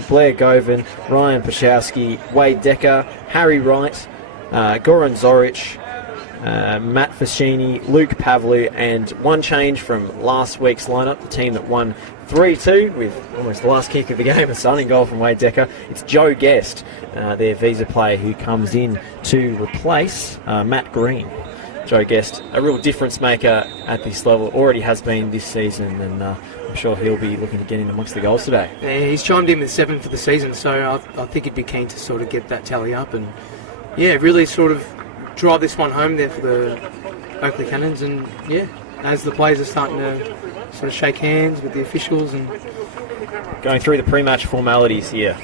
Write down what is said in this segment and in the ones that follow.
Blair Govan, Ryan Pachowski, Wade Decker, Harry Wright, Goran Zoric, Matt Fascini, Luke Pavlu, and one change from last week's lineup, the team that won 3-2 with almost the last kick of the game, a stunning goal from Wade Decker. It's Joe Guest, their visa player, who comes in to replace Matt Green. Joe Guest, a real difference maker at this level, already has been this season, and I'm sure he'll be looking to get in amongst the goals today. Yeah, he's chimed in with 7 for the season, so I think he'd be keen to sort of get that tally up and, yeah, really sort of drive this one home there for the Oakleigh Cannons. And, yeah, as the players are starting to sort of shake hands with the officials and going through the pre-match formalities here.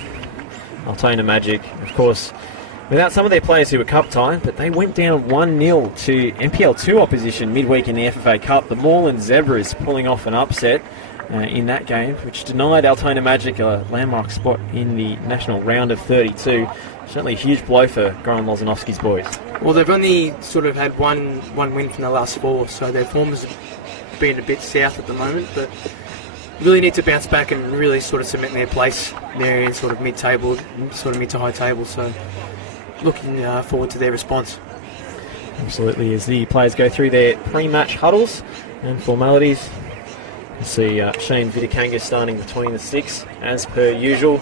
Altona Magic, of course, without some of their players who were cup time, but they went down 1-0 to NPL 2 opposition midweek in the FFA Cup. The Moreland Zebras pulling off an upset in that game, which denied Altona Magic a landmark spot in the national round of 32. Certainly a huge blow for Goran Lozanovsky's boys. Well, they've only sort of had one win from the last 4, so their form has been a bit south at the moment, but really need to bounce back and really sort of cement their place there in sort of mid-table, sort of mid to high table. So looking forward to their response. Absolutely, as the players go through their pre-match huddles and formalities. You see Shane Vitakanga starting between the sticks as per usual.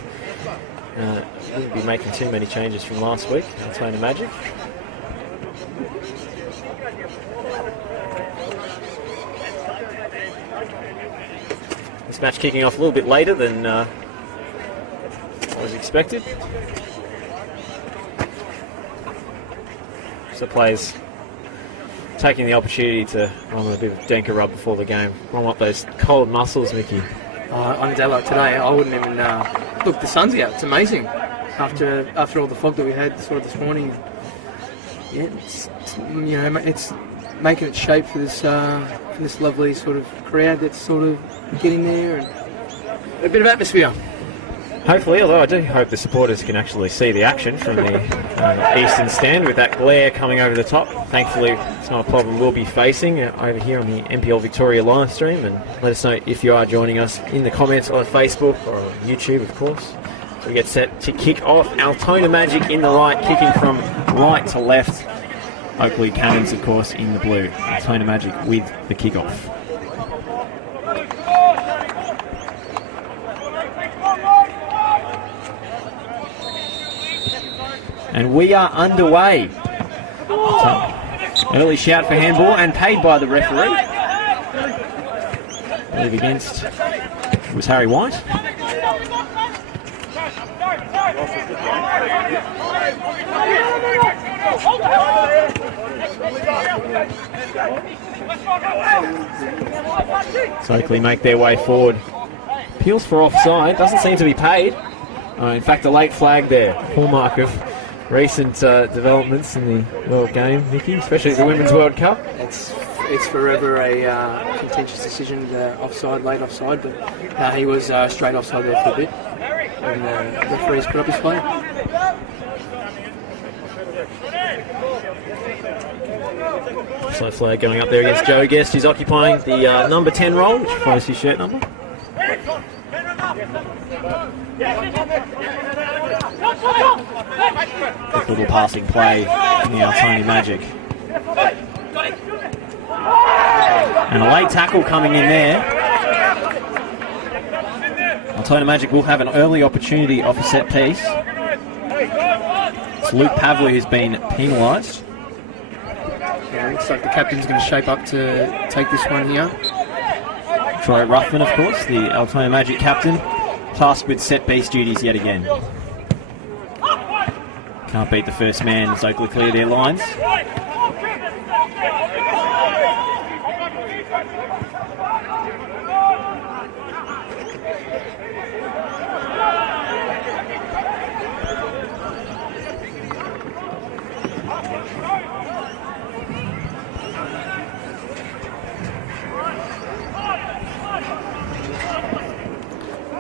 Wouldn't be making too many changes from last week. Altona Magic. This match kicking off a little bit later than what was expected. So players taking the opportunity to run a bit of Denker rub before the game. Warm up those cold muscles, Mickey. On a day like today, I wouldn't even look. The sun's out. It's amazing. After all the fog that we had sort of this morning, yeah, it's making its shape for this lovely sort of crowd that's sort of getting there and a bit of atmosphere. Hopefully, although I do hope the supporters can actually see the action from the eastern stand with that glare coming over the top. Thankfully, it's not a problem we'll be facing over here on the NPL Victoria live stream. And let us know if you are joining us in the comments on Facebook or on YouTube, of course. So we get set to kick off. Altona Magic in the right, kicking from right to left. Oakleigh Cannons, of course, in the blue. Altona Magic with the kickoff. And we are underway. So, early shout for handball and paid by the referee. I believe against, it was Harry White. So Oakleigh make their way forward. Appeals for offside, doesn't seem to be paid. In fact, a late flag there, hallmark of recent developments in the World Game, Nicky, especially the Women's World Cup. It's forever a contentious decision, offside, late offside, but he was straight offside there for a bit, and the referee's put up his flag. So flag going up there against Joe Guest, who's occupying the number 10 role, which follows his shirt number. Quick little passing play in the Altona Magic. And a late tackle coming in there. Altona Magic will have an early opportunity off a set piece. It's Luke Pavlu who's been penalised. Yeah, looks like the captain's going to shape up to take this one here. Troy Ruffman, of course, the Altona Magic captain, tasked with set piece duties yet again. Can't beat the first man as Oakleigh clear their lines.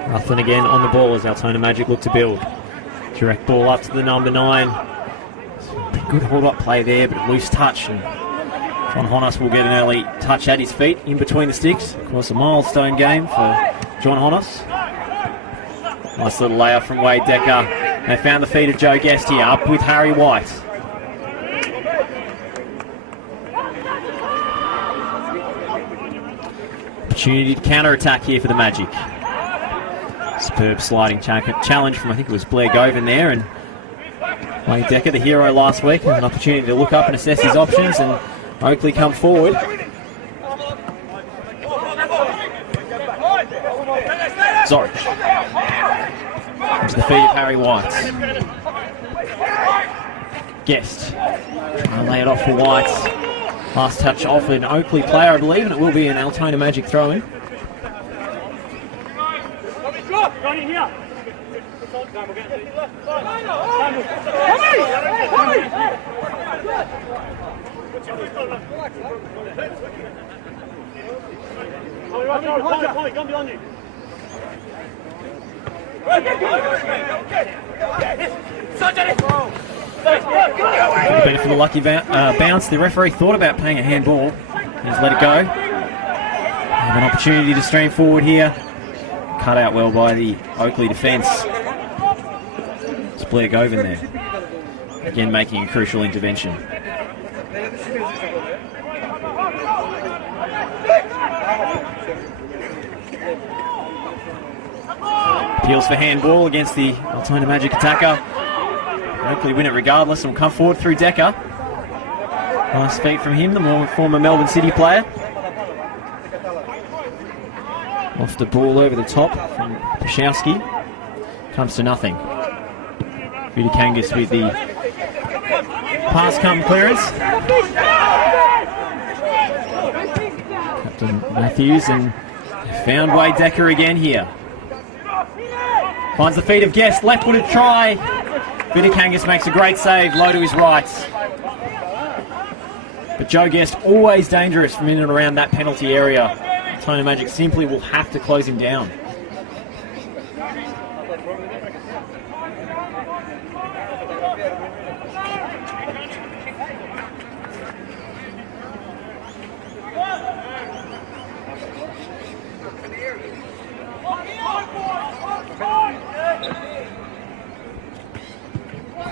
Ruffman again on the ball as Altona Magic look to build. Direct ball up to the number 9. Good hold-up play there, but a loose touch. And John Honas will get an early touch at his feet, in between the sticks. Of course, a milestone game for John Honas. Nice little layup from Wade Decker. They found the feet of Joe Guest here, up with Harry White. Opportunity to counter-attack here for the Magic. Superb sliding challenge from, I think it was Blair Govan there, and Wade Decker, the hero last week, has an opportunity to look up and assess his options, and Oakleigh come forward. Zorich. Into the feet of Harry White. Guest. Trying to lay it off for White. Last touch off an Oakleigh player, I believe, and it will be an Altona Magic throw-in. Benefit of the lucky bounce. The referee thought about paying a handball. He's let it go. Have an opportunity to stream forward here. Cut out well by the Oakleigh defence. It's Blair Govan there. Again making a crucial intervention. Appeals for handball against the Altona Magic attacker. Oakleigh win it regardless and will come forward through Decker. Nice feet from him, the former Melbourne City player. Off the ball over the top from Pashowski. Comes to nothing. Vidikangas with the pass come clearance. Captain Matthews and found Wade Decker again here. Finds the feet of Guest, left-footed try. Vidikangas makes a great save, low to his right. But Joe Guest always dangerous from in and around that penalty area. Altona Magic simply will have to close him down.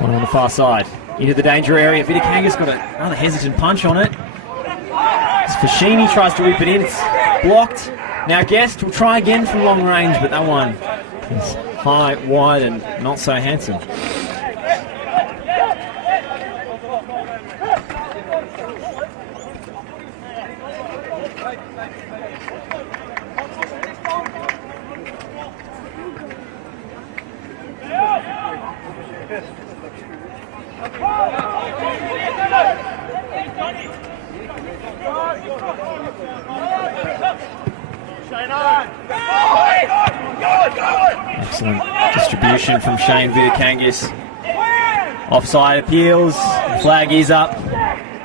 One on the far side. Into the danger area. Vidikangas got another hesitant punch on it. Fashini tries to whip it in. It's blocked. Now Guest will try again from long range, but that one is high, wide, and not so handsome. Excellent distribution from Shane Vidikangas. Offside appeals. The flag is up.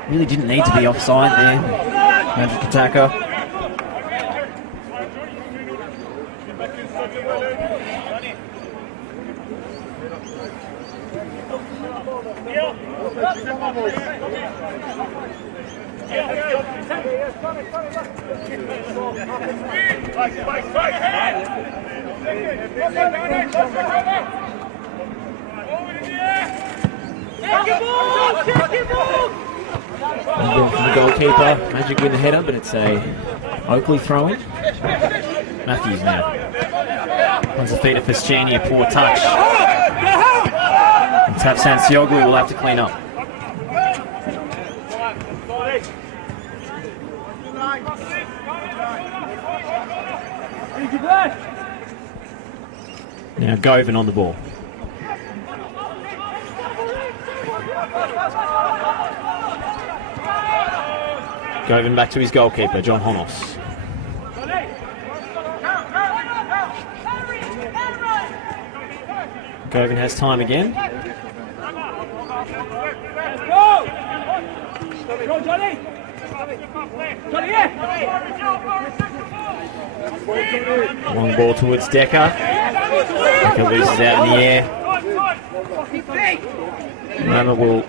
Really didn't need to be offside there. Magic attacker. And from the goalkeeper, Magic win the header, but it's a Oakleigh throw-in. Matthews now. Once the feet of Fashini, a poor touch. And Tapsan Sioglu will have to clean up. Now Govan on the ball. Govan back to his goalkeeper, John Honos. Govan has time again. Long ball towards Decker. Decker loses out in the air. Roma will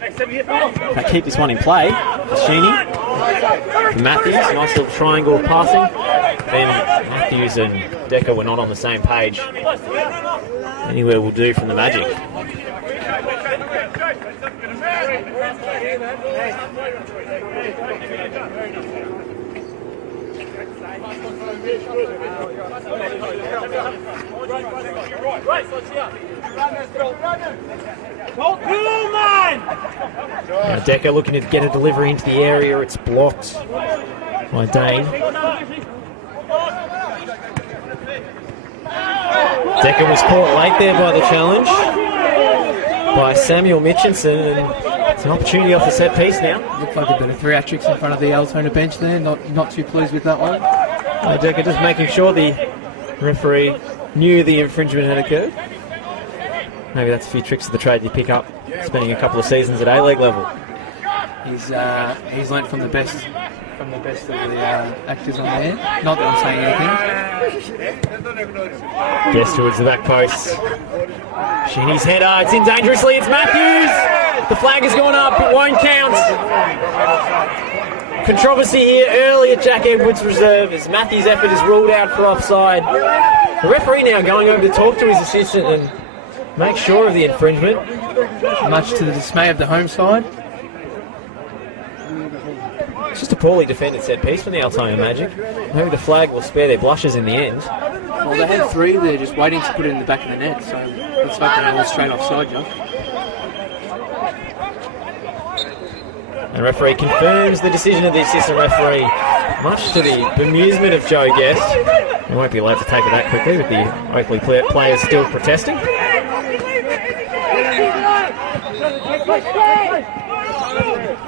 keep this one in play. Sheeny for Matthews. Nice little triangle of passing. Then Matthews and Decker were not on the same page. Anywhere will do from the Magic. Now Decker looking to get a delivery into the area. It's blocked by Dane. Decker was caught late there by the challenge by Samuel Mitchinson, and it's an opportunity off the set piece now. Looked like a bit of theatrics in front of the Altona bench there. Not too pleased with that one. Decker just making sure the referee knew the infringement had occurred. Maybe that's a few tricks of the trade you pick up spending a couple of seasons at A-League level. He's learnt from the best of the actors on there. Not that I'm saying anything. Guess towards the back post. Sheeny's header, it's in dangerously, it's Matthews! The flag has gone up, it won't count. Controversy here early at Jack Edwards' reserve as Matthews' effort is ruled out for offside. The referee now going over to talk to his assistant and make sure of the infringement. Much to the dismay of the home side. It's just a poorly defended set piece from the Altona Magic. Maybe the flag will spare their blushes in the end. Well, they had three there just waiting to put it in the back of the net, so let's hope they don't go straight offside, Josh. The referee confirms the decision of the assistant referee, much to the bemusement of Joe Guest. He won't be allowed to take it that quickly with the Oakleigh players still protesting.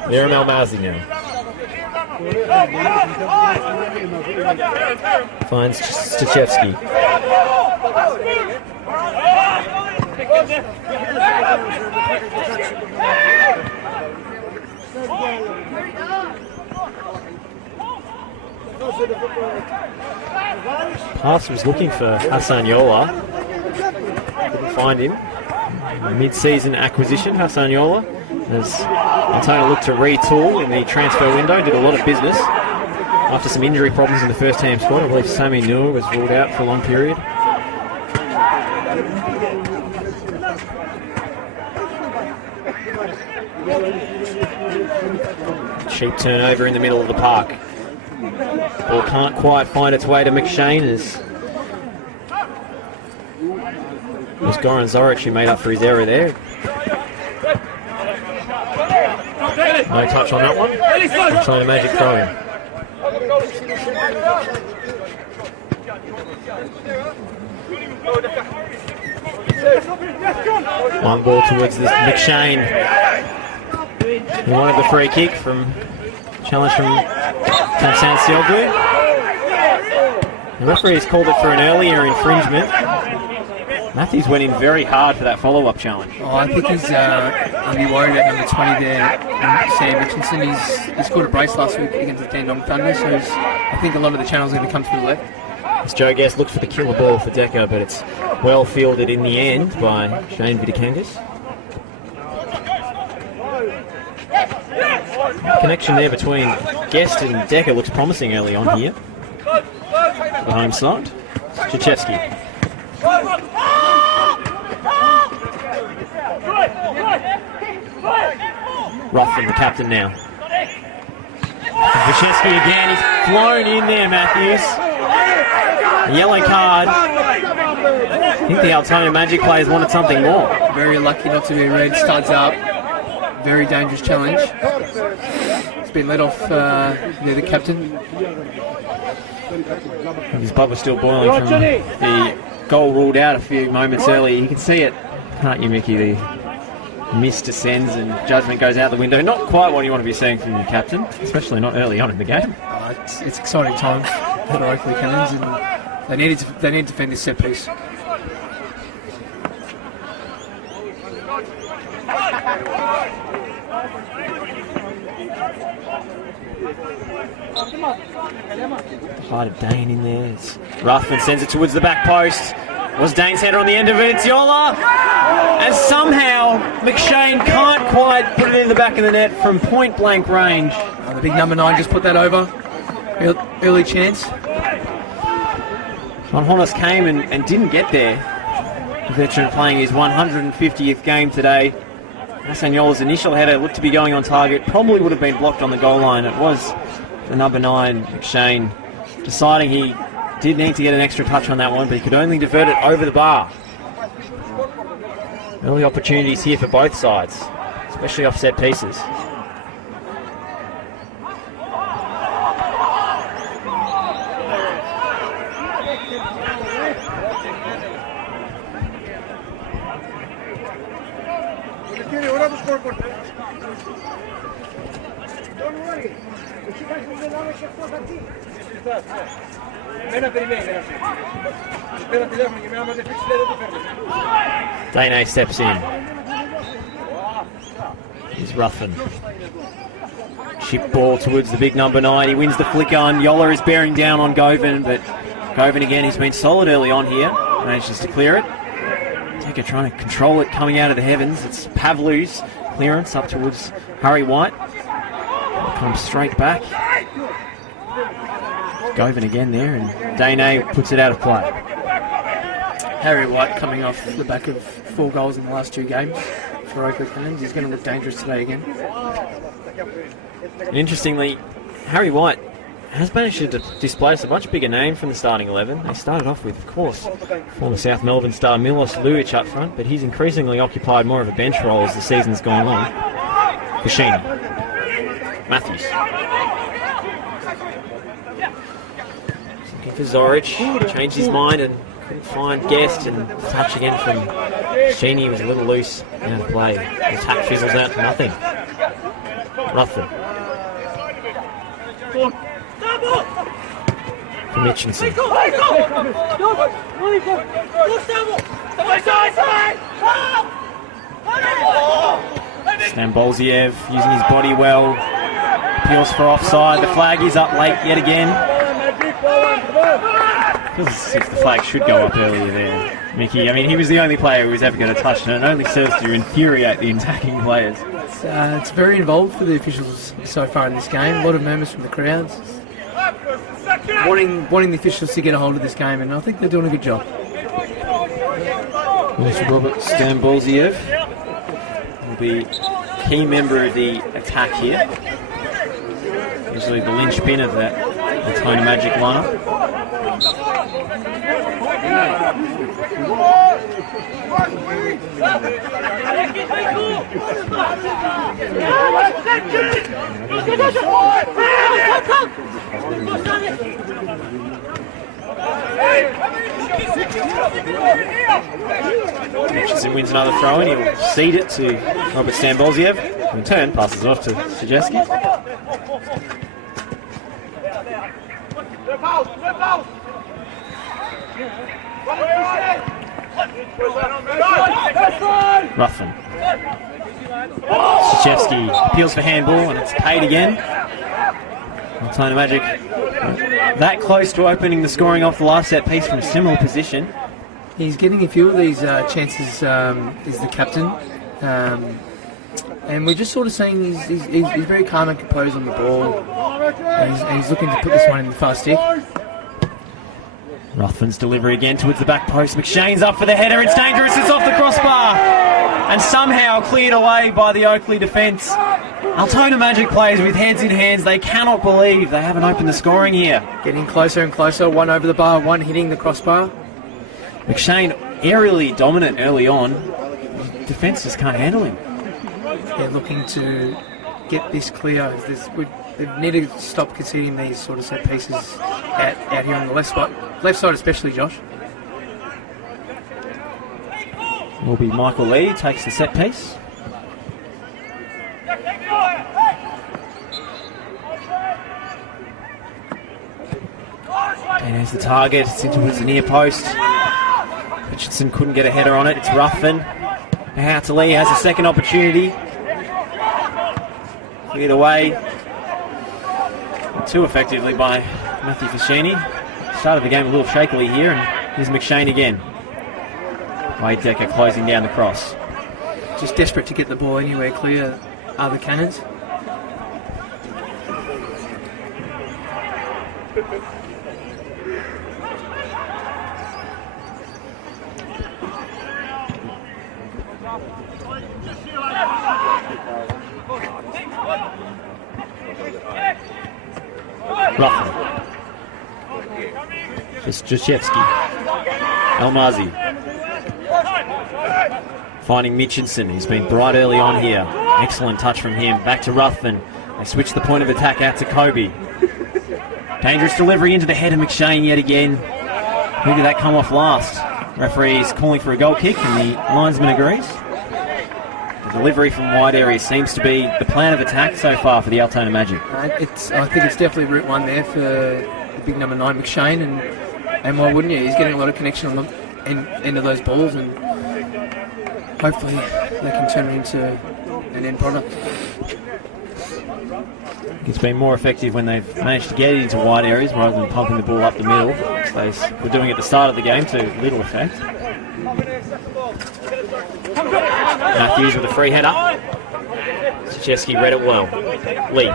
Liram El-Mazi now. Finds Stachevski. Pass was looking for Hassan Yola. Couldn't find him. Mid-season acquisition, Hassan Yola. As Altona looked to retool in the transfer window, did a lot of business. After some injury problems in the first-team squad, I believe Sami Noor was ruled out for a long period. Cheap turnover in the middle of the park. Ball can't quite find its way to McShane as it was Goran Zoric who made up for his error there. No touch on that one. Altona Magic throw in. Long ball towards this McShane. He wanted the free kick from challenge from Tamsan Sioglu. The referee's called it for an earlier infringement. Matthews went in very hard for that follow-up challenge. Oh, I think he's going to be worried about number 20 there, Sam Richardson. He scored a brace last week against the Dandong Thunder, so I think a lot of the channels are going to come through the left. As Joe Guest looked for the killer ball for Decker, but it's well fielded in the end by Shane Vidikangas. Connection there between Guest and Decker looks promising early on here. The home side. Stachevski. Ruffin, the captain now. Vyshevsky again, he's flown in there, Matthews. A yellow card. I think the Altona Magic players wanted something more. Very lucky not to be red, studs up. Very dangerous challenge. It's been let off near the captain. His blood was still boiling from the goal ruled out a few moments earlier. You can see it, can't you, Mickey? The mist descends and judgment goes out the window. Not quite what you want to be seeing from your captain, especially not early on in the game. It's exciting times for Oakleigh Cannons, and they need to defend this set piece. The height of Dane in there. Ruffin sends it towards the back post. Was Dane's header on the end of it. It's Yola. And somehow McShane can't quite put it in the back of the net from point blank range. The big number 9 just put that over. Early chance. Von Hornus came and didn't get there. The veteran playing his 150th game today. Hassan Yola's initial header looked to be going on target. Probably would have been blocked on the goal line. It was the number 9, McShane, deciding he did need to get an extra touch on that one, but he could only divert it over the bar. Early opportunities here for both sides, especially off set pieces. Dane steps in. Here's Ruffin. Chip ball towards the big number 9. He wins the flick on. Yola is bearing down on Govan, but Govan again, he's been solid early on here. Manages to clear it. Decker trying to control it coming out of the heavens. It's Pavlu's clearance up towards Harry White. Comes straight back. Govan again there, and Dane puts it out of play. Harry White coming off the back of 4 goals in the last 2 games for Oakleigh fans. He's going to look dangerous today again. And interestingly, Harry White has managed to displace a much bigger name from the starting 11. They started off with, of course, former South Melbourne star Milos Lujic up front, but he's increasingly occupied more of a bench role as the season's gone on. Kashina. Matthews. Looking for Zorich. Changed his mind and couldn't find Guest, and touch again from Sheeny was a little loose out of play. The attack fizzles out to nothing. Ruffin. For Mitchinson. Stambolziev using his body well. Appeals for offside. The flag is up late yet again. Feels as if the flag should go up earlier there, Mickey. I mean, he was the only player who was ever going to touch it, and it only serves to infuriate the attacking players. It's very involved for the officials so far in this game. A lot of murmurs from the crowds. Wanting the officials to get a hold of this game, and I think they're doing a good job. Mr. Robert Stambolziev will be a key member of the attack here. Usually the linchpin of that Altona Magic lineup. Richardson wins another throw in. He'll cede it to Robert Stambolziev. In turn, passes it off to Sajeski. Ruffin. Shashevsky appeals for handball, and it's paid again. Altona Magic that close to opening the scoring off the last set piece from a similar position. He's getting a few of these chances as the captain. And we're just sort of seeing he's very calm and composed on the ball. And he's looking to put this one in the far stick. Ruthven's delivery again towards the back post. McShane's up for the header. It's dangerous. It's off the crossbar. And somehow cleared away by the Oakleigh defence. Altona Magic plays with heads in hands. They cannot believe they haven't opened the scoring here. Getting closer and closer. One over the bar, one hitting the crossbar. McShane aerially dominant early on. Defence just can't handle him. They're looking to get this clear. They need to stop conceding these sort of set pieces out here on the left side especially, Josh. Will be Michael Lee, takes the set piece. And there's the target, it's in towards the near post. Richardson couldn't get a header on it, it's Ruffin. Now to Lee, has a second opportunity. Cleared away. Too effectively by Matthew Fashini. Started the game a little shakily here, and here's McShane again. Wade Decker closing down the cross. Just desperate to get the ball anywhere clear are the Cannons. Ruffin. Jastrzewski. Almazi. Finding Mitchinson. He's been bright early on here. Excellent touch from him. Back to Ruthven. They switch the point of attack out to Kobe. Dangerous delivery into the head of McShane yet again. Who did that come off last? Referee's calling for a goal kick and the linesman agrees. The delivery from wide area seems to be the plan of attack so far for the Altona Magic. I think it's definitely route one there for the big number 9 McShane, and why wouldn't you? He's getting a lot of connection on the end of those balls, and hopefully they can turn it into an end product. It's been more effective when they've managed to get it into wide areas rather than pumping the ball up the middle, which they were doing at the start of the game to little effect. Matthews with a free header. Stachevski read it well. Lee.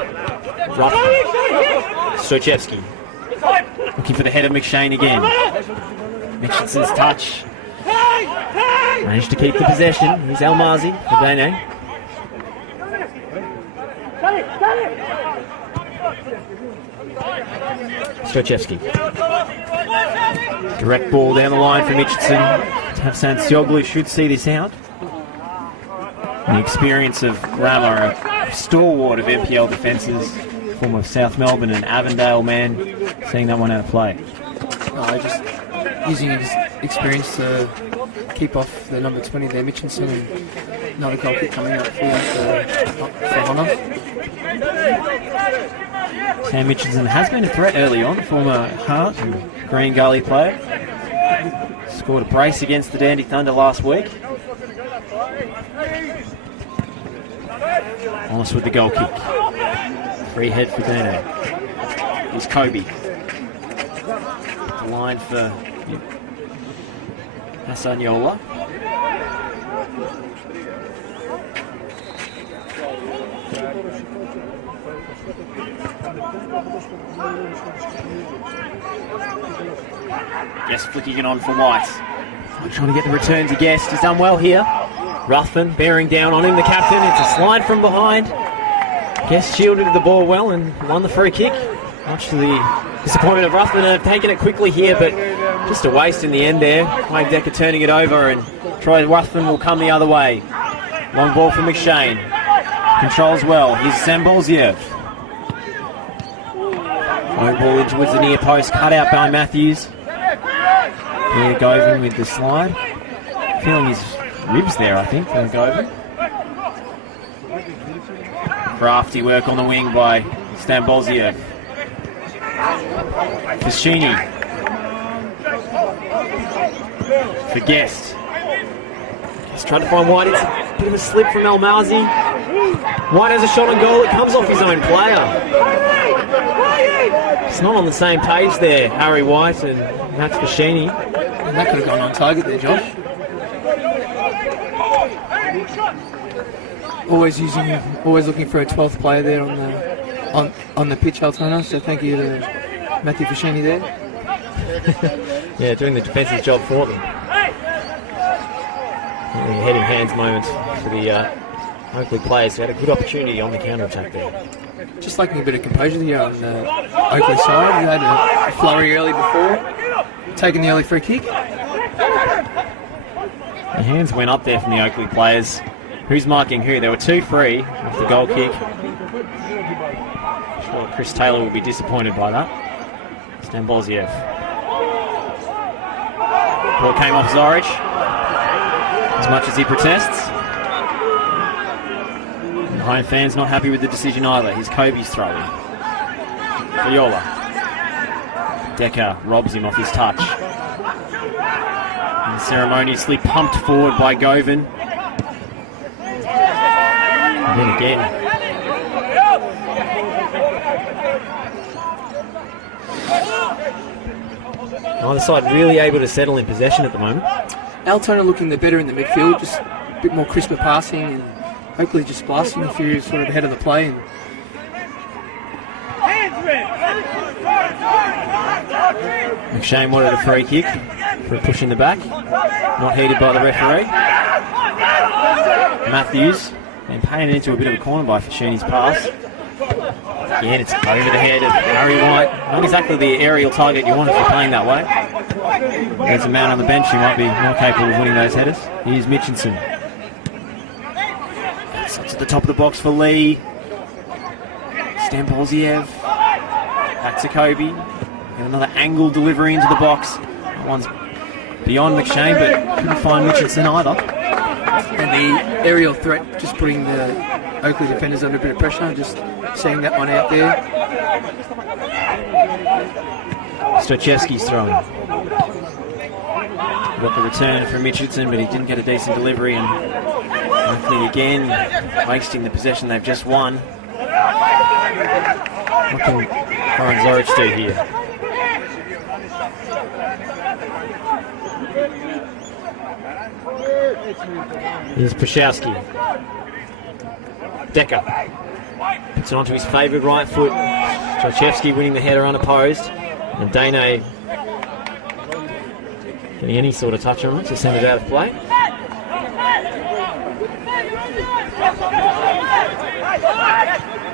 Ruffin. Stachevski. Looking for the head of McShane again. Mitchinson's touch. Managed to keep the possession. Here's Almazi for Dane. Stachevski. Direct ball down the line for Mitchinson. Tafsan Sioglu should see this out. The experience of Grammer, a stalwart of NPL defences, former South Melbourne and Avondale man, seeing that one out of play. Just using his experience to keep off the number 20 there, Mitchinson, and another goal kick coming up for Honor. Sam Mitchinson has been a threat early on, former Hart and Green Gully player. Scored a brace against the Dandy Thunder last week. Honest with the goal kick. Free head for Dano. Here's Kobe. The line for Hassaniola. Guest flicking it on for White. Trying to get the return to Guest. He's done well here. Ruthven bearing down on him, the captain. It's a slide from behind. Guest shielded the ball well and won the free kick. Much to the disappointment of Ruthven, and have taken it quickly here, but just a waste in the end there. Wade Decker turning it over, and Troy Ruthven will come the other way. Long ball for McShane. Controls well. Here's Sambolziev. Low ball in towards the near post, cut out by Matthews. Here Govan with the slide. Feeling his ribs there, I think, for Govan. Crafty work on the wing by Sambolziev. Fashini. For Guest. Just trying to find White. It's a bit of a slip from Almazi. White has a shot on goal. It comes off his own player. It's not on the same page there, Harry White and Max Fashini. And that could have gone on target there, Josh. Always looking for a 12th player there on the pitch, Altona. So thank you to Matthew Fashini there. Yeah, doing the defensive job for them. Head in hands moment for the Oakleigh players who had a good opportunity on the counter-attack there. Just liking a bit of composure here on the Oakleigh side. We had a flurry early before, taking the early free kick. The hands went up there from the Oakleigh players. Who's marking who? There were 2 free off the goal kick. I'm sure Chris Taylor will be disappointed by that. Sambolziev. Ball came off Zorich. As much as he protests. And the home fans not happy with the decision either. Here's Kobe's throw in. Viola. Decker robs him off his touch. And ceremoniously pumped forward by Govan. And then again. Neither side really able to settle in possession at the moment. Altona looking the better in the midfield, just a bit more crisper passing, and Oakleigh just blasting a few sort of ahead of the play. And McShane wanted a free kick for a push in the back, not heeded by the referee. Matthews and paying into a bit of a corner by Fashini's pass. Again, it's over the head of Harry White. Not exactly the aerial target you want if you're playing that way. There's a man on the bench who might be more capable of winning those headers. Here's Mitchinson. It's up to the top of the box for Lee. Stampolziev. Back to Kobe. And another angle delivery into the box. That one's beyond McShane, but couldn't find Mitchinson either. And the aerial threat, just putting the Oakleigh defenders under a bit of pressure, just seeing that one out there. Stochevski's throwing. Got the return from Mitchinson, but he didn't get a decent delivery, and Oakleigh again wasting the possession they've just won. What can Goran Zoric do here? Here's Pashowski. Decker puts it onto his favoured right foot. Stochevski winning the header unopposed. And Dane getting any sort of touch on it to send it out of play.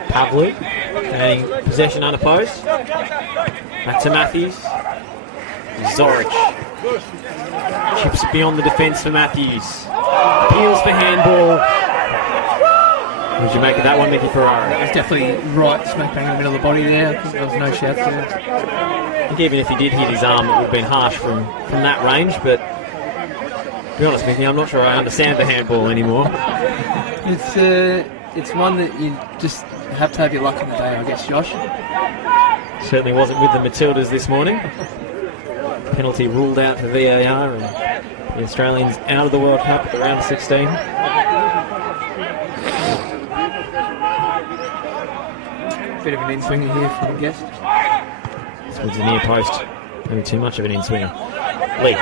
Pavlu getting possession unopposed. Back to Matthews. Zoric chips beyond the defence for Matthews. Appeals for handball. What did you make of that one, Mickey Ferraro? It was definitely right smack bang in the middle of the body there. I think there was no shout there. I think even if he did hit his arm, it would have been harsh from that range, but to be honest, Mickey, I'm not sure I understand the handball anymore. It's one that you just have to have your luck in the day, I guess, Josh. Certainly wasn't with the Matildas this morning. Penalty ruled out for VAR, and the Australians out of the World Cup at the round of 16. Bit of an in-swinger here from the guest. Towards the near post. Maybe too much of an in-swinger. Lee.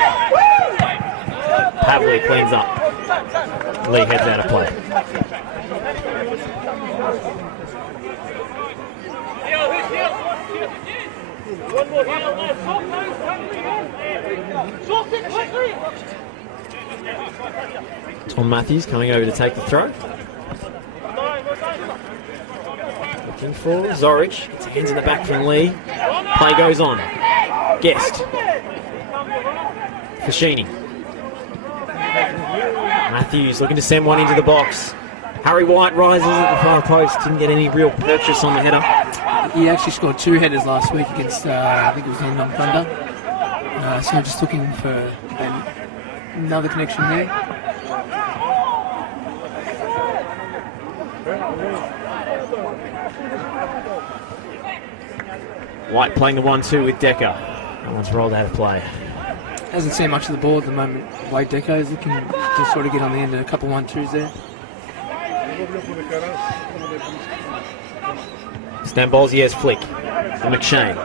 Pavley cleans up. Lee heads out of play. Tom Matthews coming over to take the throw. Looking for Zoric. Gets hands in the back from Lee. Play goes on. Guest. Fashini. Matthews looking to send one into the box. Harry White rises at the far post. Didn't get any real purchase on the header. He actually scored 2 headers last week against, I think it was London Thunder. So just looking for another connection there. White playing the 1-2 with Decker. That one's rolled out of play. Hasn't seen much of the ball at the moment. Wade Decker is looking to sort of get on the end of a couple 1-2s there. Stambolzier's flick for McShane.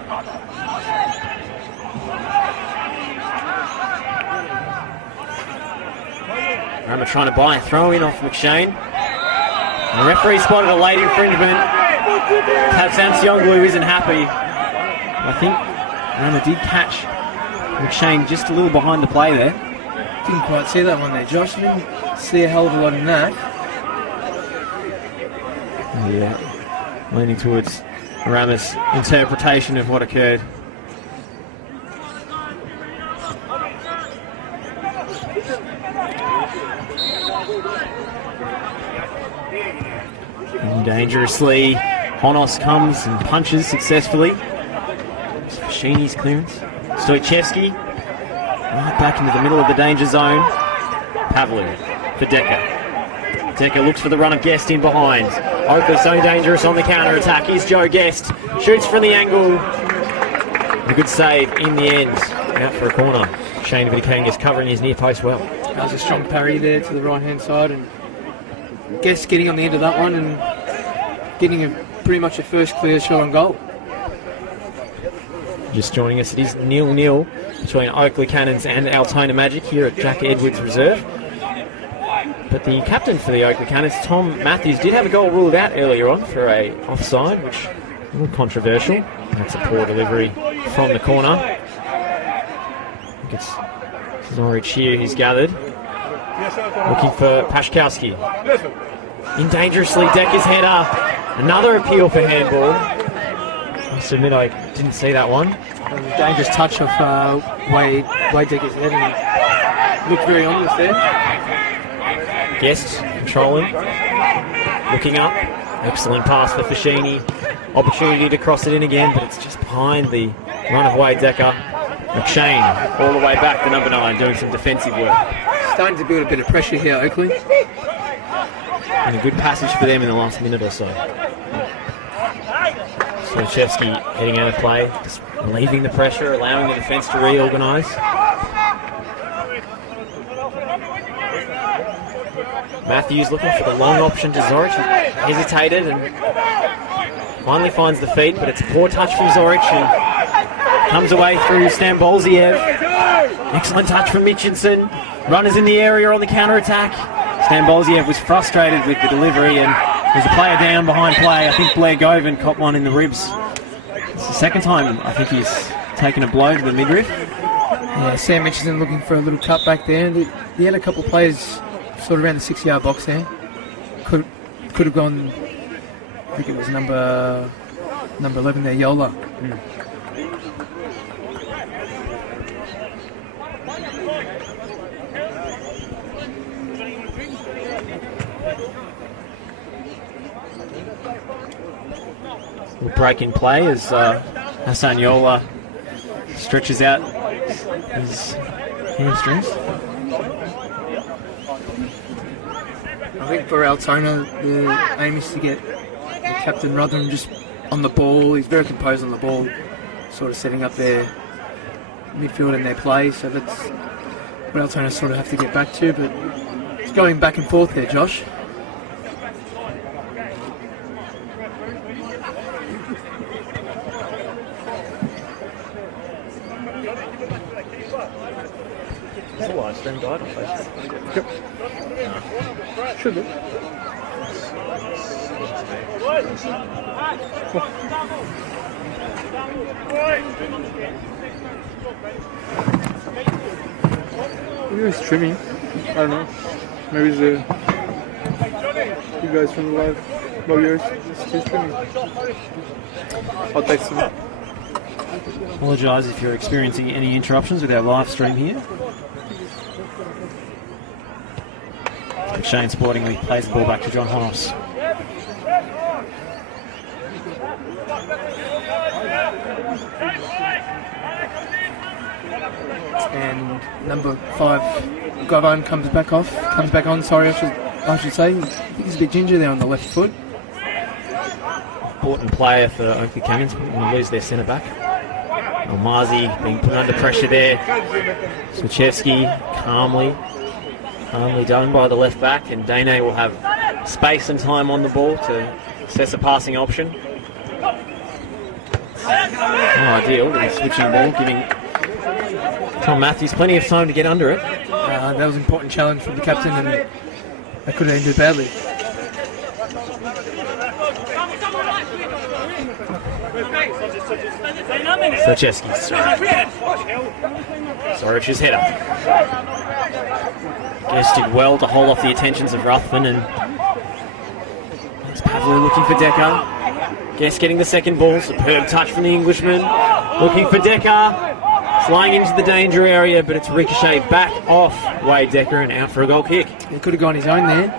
Rama trying to buy a throw in off McShane. And the referee spotted a late infringement. Perhaps Ansioglu isn't happy. I think Rama did catch McShane just a little behind the play there. Didn't quite see that one there, Josh. I didn't see a hell of a lot in that. Yeah, leaning towards Rama's interpretation of what occurred. And dangerously, Honos comes and punches successfully. Fashini's clearance. Stoichevsky right back into the middle of the danger zone. Pavlov for Decker. Decker looks for the run of Guest in behind. Oakleigh so dangerous on the counter-attack. Here's Joe Guest. Shoots from the angle. A good save in the end. Out for a corner. Shane Vidikangas covering his near post well. That was a strong parry there to the right-hand side. And Guest getting on the end of that one and getting pretty much a first clear shot on goal. Just joining us, it is 0-0 between Oakleigh Cannons and Altona Magic here at Jack Edwards Reserve. But the captain for the Oakleigh Cannons, Tom Matthews, did have a goal ruled out earlier on for a offside, which is a little controversial. That's a poor delivery from the corner. I think it's Zorich here who's gathered. Looking for Pashkowski. In dangerously, Decker's header. Another appeal for handball. I must admit I didn't see that one. Dangerous touch of Wade Decker's head, and looked very ominous there. Guest controlling, looking up. Excellent pass for Fashini. Opportunity to cross it in again, but it's just behind the run of Wade Decker. McShane all the way back to number 9, doing some defensive work. Starting to build a bit of pressure here, Oakleigh. And a good passage for them in the last minute or so. Slachevsky heading out of play, just relieving the pressure, allowing the defence to reorganise. Matthews looking for the long option to Zorich. He hesitated and finally finds the feet, but it's a poor touch from Zorich, who comes away through Stambolziev. Excellent touch from Mitchinson. Runners in the area on the counter-attack. Stambolziev was frustrated with the delivery, and there's a player down behind play. I think Blair Govan caught one in the ribs. It's the second time I think he's taken a blow to the midriff. Yeah, Sam Mitchinson looking for a little cut back there. He had a couple of players sort of around the 6-yard box there. Could have gone, I think it was number 11 there, Yola. We'll break in play as Hassan Yola stretches out his hamstrings. I think for Altona, the aim is to get Captain Rutherham just on the ball. He's very composed on the ball, sort of setting up their midfield and their play. So that's what Altona sort of have to get back to. But it's going back and forth there, Josh. Is the live stream died on Facebook? Yep. Should be. Maybe it's streaming. I don't know. Maybe it's you guys from the live lawyers. It's still streaming. I'll text him. Apologise if you're experiencing any interruptions with our live stream here. Shane Sportingly plays the ball back to John Honos. And number 5, Govan comes back on. Sorry, I should say. He's a bit ginger there on the left foot. Important player for Oakleigh Cannons. Going to lose their centre back. Almazi being put under pressure there. Slachevsky calmly done by the left back, and Dane will have space and time on the ball to assess a passing option. Not ideal, but he's switching ball, giving Tom Matthews plenty of time to get under it. That was an important challenge from the captain, and they could have ended badly. Slachevsky. Zorich's header. Guest did well to hold off the attentions of Ruthven, and there's Pavlou looking for Decker. Guest getting the second ball. Superb touch from the Englishman. Looking for Decker. Flying into the danger area, but it's ricocheted back off Wade Decker and out for a goal kick. He could have gone his own there.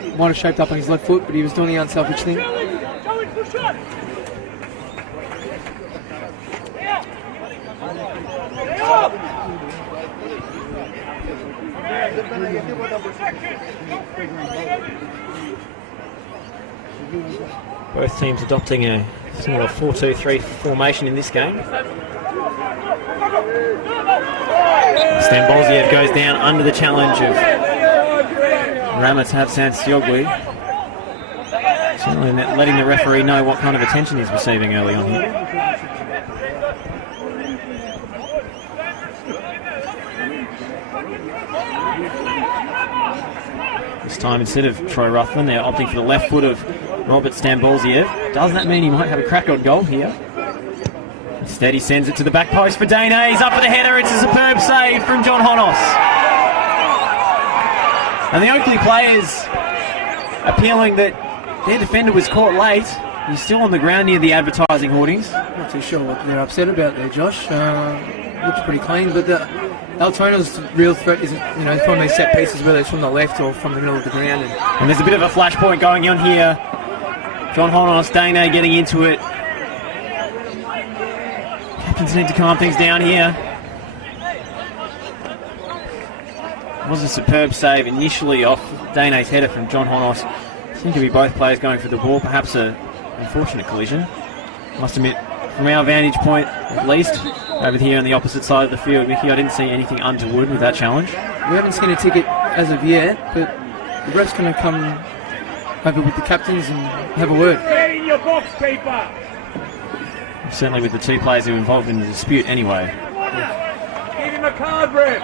He might have shaped up on his left foot, but he was doing the unselfish thing. Both teams adopting a similar 4-2-3 formation in this game. Stambolziev goes down under the challenge of Ramatav Santsioglu. Certainly letting the referee know what kind of attention he's receiving early on here. This time, instead of Troy Ruthven, they're opting for the left foot of Robert Stambolziev. Does that mean he might have a crack on goal here? Instead, he sends it to the back post for Dane. He's up for the header. It's a superb save from John Honos. And the Oakleigh players appealing that their defender was caught late. He's still on the ground near the advertising hoardings. Not too sure what they're upset about there, Josh. Looks pretty clean, but the Altona's real threat is, from these set pieces, whether it's from the left or from the middle of the ground. And there's a bit of a flashpoint going on here. John Honos, Dane getting into it. Captains need to calm things down here. It was a superb save initially off Dane's header from John Honos. Seemed to be both players going for the ball, perhaps an unfortunate collision. Must admit, from our vantage point, at least, over here on the opposite side of the field, Mickey, I didn't see anything untoward with that challenge. We haven't seen a ticket as of yet, but the ref's going to come over with the captains and have a word. Get in your box, keeper! Certainly with the two players who are involved in the dispute anyway. Give him a card, ref!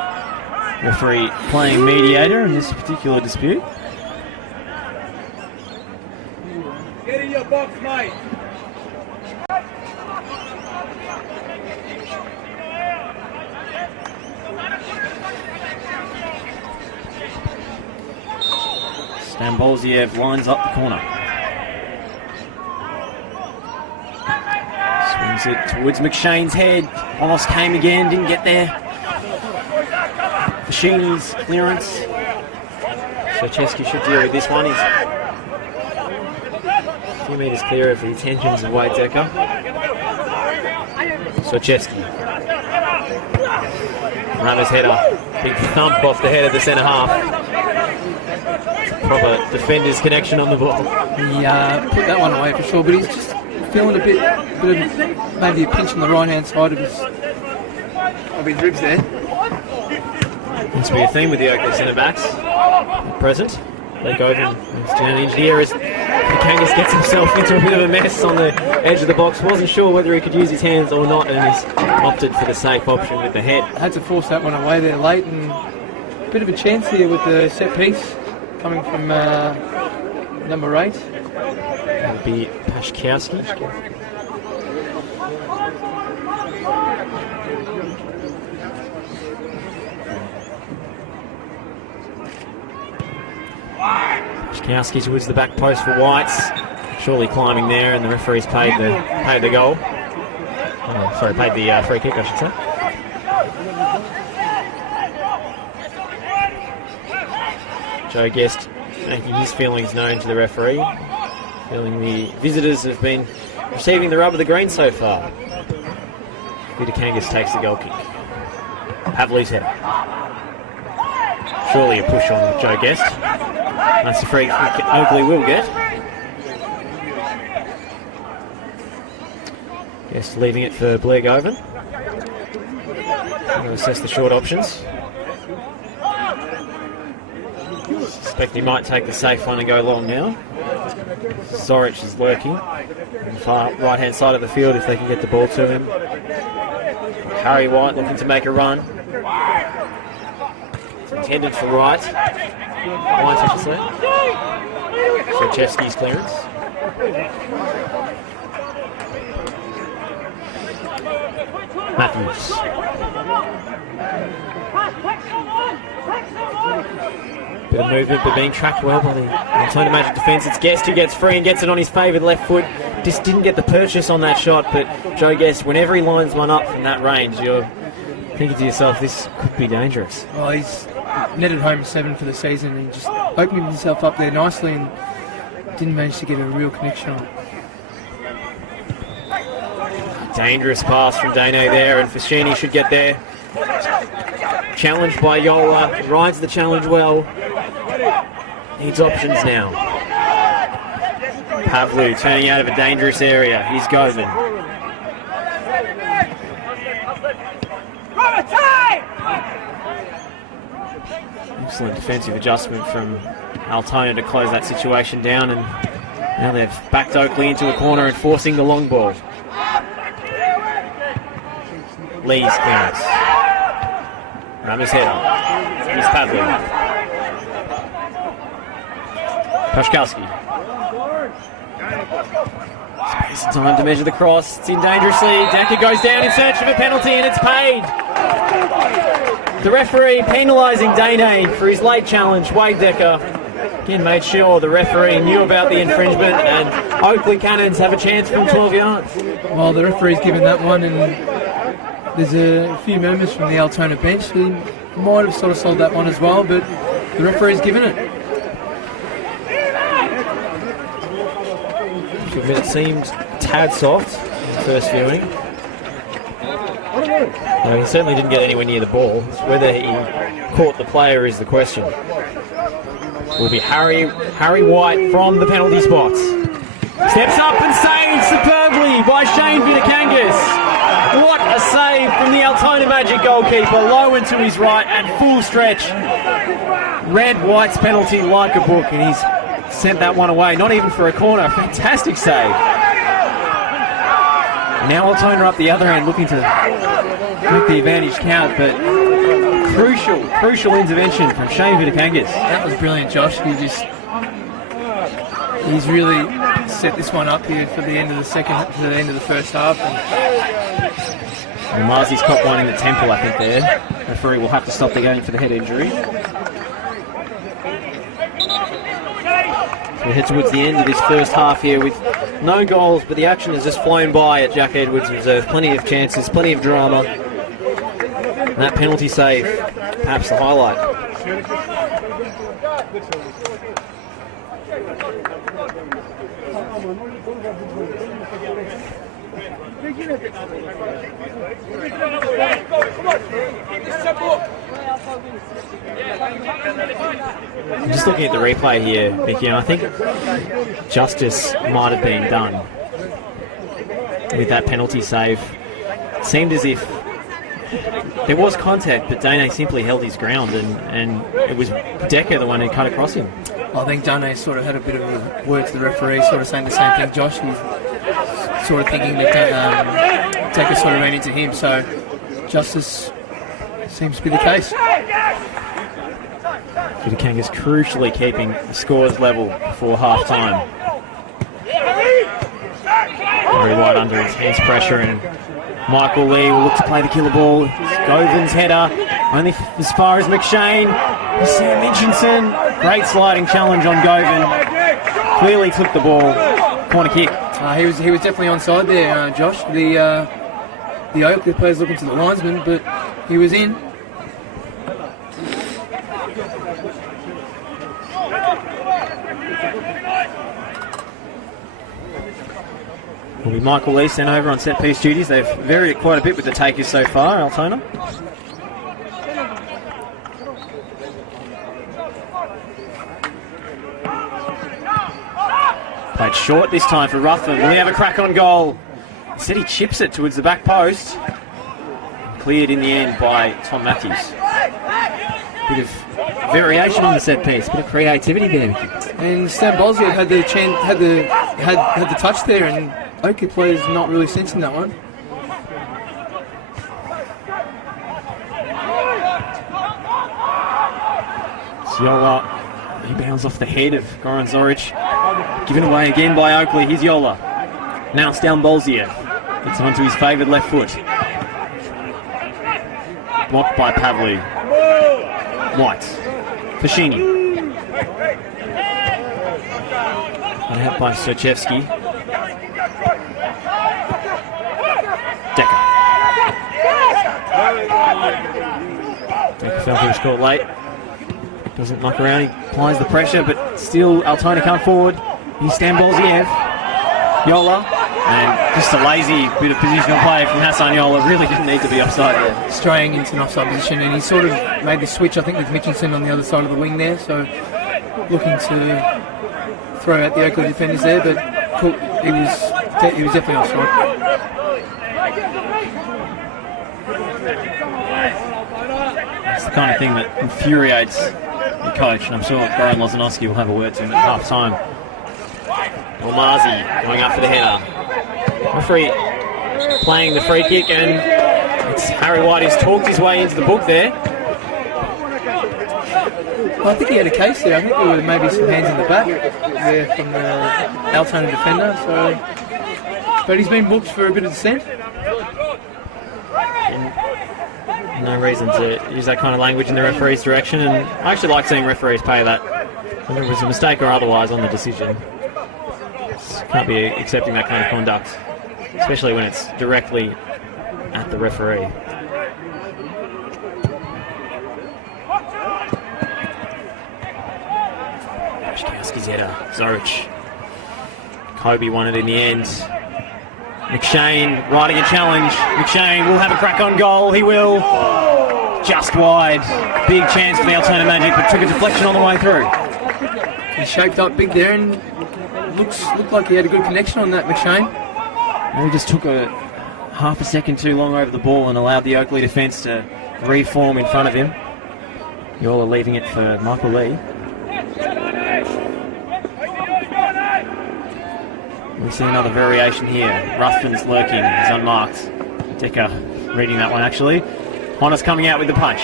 Referee playing mediator in this particular dispute. Get in your box, mate! Stambolziev lines up the corner. Swings it towards McShane's head. Almost came again, didn't get there. Fashini's clearance. So Chesky should deal with this one. He's a few metres clear of the intentions of Wade Decker. So Chesky. Runner's header. Big thump off the head of the centre half. Proper defender's connection on the ball. He put that one away for sure, but he's just feeling a bit of maybe a pinch on the right-hand side of his ribs there. Seems to be a theme with the Oakleigh centre-backs at present. They go over and down injured here as Kangas gets himself into a bit of a mess on the edge of the box. Wasn't sure whether he could use his hands or not, and he's opted for the safe option with the head. Had to force that one away there late, and a bit of a chance here with the set piece coming from number 8. That would be Pashkowski. Pashkowski towards the back post for Whites. Surely climbing there, and the referee's paid the goal. Oh, sorry, paid the free kick, I should say. Joe Guest making his feelings known to the referee. Feeling the visitors have been receiving the rub of the green so far. Peter Kangas takes the goal kick. Pavley's header. Surely a push on Joe Guest. That's the free kick Oakleigh will get. Guest leaving it for Blair Govan. Going to assess the short options. Suspect he might take the safe one and go long now. Zorich is lurking on the far right hand side of the field if they can get the ball to him. Harry White looking to make a run. It's intended for White. White, I should say. Sochevsky's clearance. Matthews. Bit of movement, but being tracked well by the Altona Magic defence. It's Guest who gets free and gets it on his favoured left foot. Just didn't get the purchase on that shot, but Joe Guest, whenever he lines one up from that range, you're thinking to yourself, this could be dangerous. Well, he's netted home 7 for the season, and he just opened himself up there nicely and didn't manage to get a real connection on it. Dangerous pass from Dane there, and Fashini should get there. Challenged by Yola, rides the challenge well. Needs options now. Pavlu turning out of a dangerous area. Here's Govan. Excellent defensive adjustment from Altona to close that situation down, and now they've backed Oakleigh into a corner and forcing the long ball. Lee's clearance. Ramos header. Here's Pavlu. Paszkowski. Space and time to measure the cross. It's in dangerously. Decker goes down in search of a penalty and it's paid. The referee penalising Dane for his late challenge. Wade Decker again made sure the referee knew about the infringement, and Oakleigh Cannons have a chance from 12 yards. Well, the referee's given that one, and there's a few members from the Altona bench who might have sort of sold that one as well, but the referee's given it. It seemed a tad soft in the first viewing. No, he certainly didn't get anywhere near the ball. Whether he caught the player is the question. Will be Harry White from the penalty spots. Steps up and saves superbly by Shane Vitakangas. What a save from the Altona Magic goalkeeper. Low and to his right and full stretch. Read White's penalty like a book, and he's sent that one away. Not even for a corner. Fantastic save. Now Altona up the other end looking to make the advantage count, but crucial intervention from Shane Vitakangas. That was brilliant, Josh. He's really set this one up here for the end of the first half. And Marzi's caught one in the temple, I think, there. The referee will have to stop the game for the head injury. So we head towards the end of this first half here with no goals, but the action has just flown by at Jack Edwards Reserve. Plenty of chances, plenty of drama. And that penalty save, perhaps the highlight. I'm just looking at the replay here, Mickey, and I think justice might have been done with that penalty save. It seemed as if there was contact, but Dane simply held his ground, and it was Decker the one who cut across him. I think Dane sort of had a bit of a word to the referee, sort of saying the same thing. Josh was sort of thinking that Decker sort of ran into him, so justice seems to be the case. Vitakangas crucially keeping the scores level before half-time. Very wide under intense pressure, and Michael Lee will look to play the killer ball. Govin's header, only as far as McShane. Sam Mitchinson, great sliding challenge on Govin. Clearly took the ball. Corner kick. He was definitely onside there, Josh. The Oakleigh players looking to the linesman, but he was in. Will be Michael Lee sent over on set-piece duties. They've varied it quite a bit with the takers so far, Altona. Played short this time for Ruthven. Will he have a crack on goal? Instead he chips it towards the back post. Cleared in the end by Tom Matthews. Bit of variation on the set-piece, bit of creativity there. And Stan Boswell had the touch there, and Oakleigh players not really sensing that one. Yola, he bounds off the head of Goran Zoric. Given away again by Oakleigh. Here's Yola. Now it's down Bolzier. It's onto his favoured left foot. Blocked by Pavley. White. Fashini. And out by Sochevsky. Decker. Decker felt he was caught late. Doesn't muck around, he applies the pressure, but still Altona come forward. He's Stan Bolziev. Yola. And just a lazy bit of positional play from Hassan Yola. Really didn't need to be offside there. Straying into an offside position, and he sort of made the switch, I think, with Mitchinson on the other side of the wing there, so looking to throw out the Oakleigh defenders there, but he was definitely offside. It's the kind of thing that infuriates the coach, and I'm sure Brian Lozanowski will have a word to him at half-time. Marzi going up for the header. Referee playing the free kick, and it's Harry White who's talked his way into the book there. Well, I think he had a case there. I think there were maybe some hands in the back there from the Altona defender. So, but he's been booked for a bit of dissent. No reason to use that kind of language in the referee's direction, and I actually like seeing referees pay that, whether it was a mistake or otherwise, on the decision. Just can't be accepting that kind of conduct, especially when it's directly at the referee. Shkowski's header, Zorich. Kobe won it in the end. McShane riding a challenge. McShane will have a crack on goal. He will. Just wide. Big chance for the Altona Magic, but took a deflection on the way through. He shaped up big there and looked like he had a good connection on that, McShane. And he just took a half a second too long over the ball and allowed the Oakleigh defence to reform in front of him. You're leaving it for Michael Lee. We see another variation here. Ruthven's lurking. He's unmarked. Decker reading that one, actually. Honors coming out with the punch.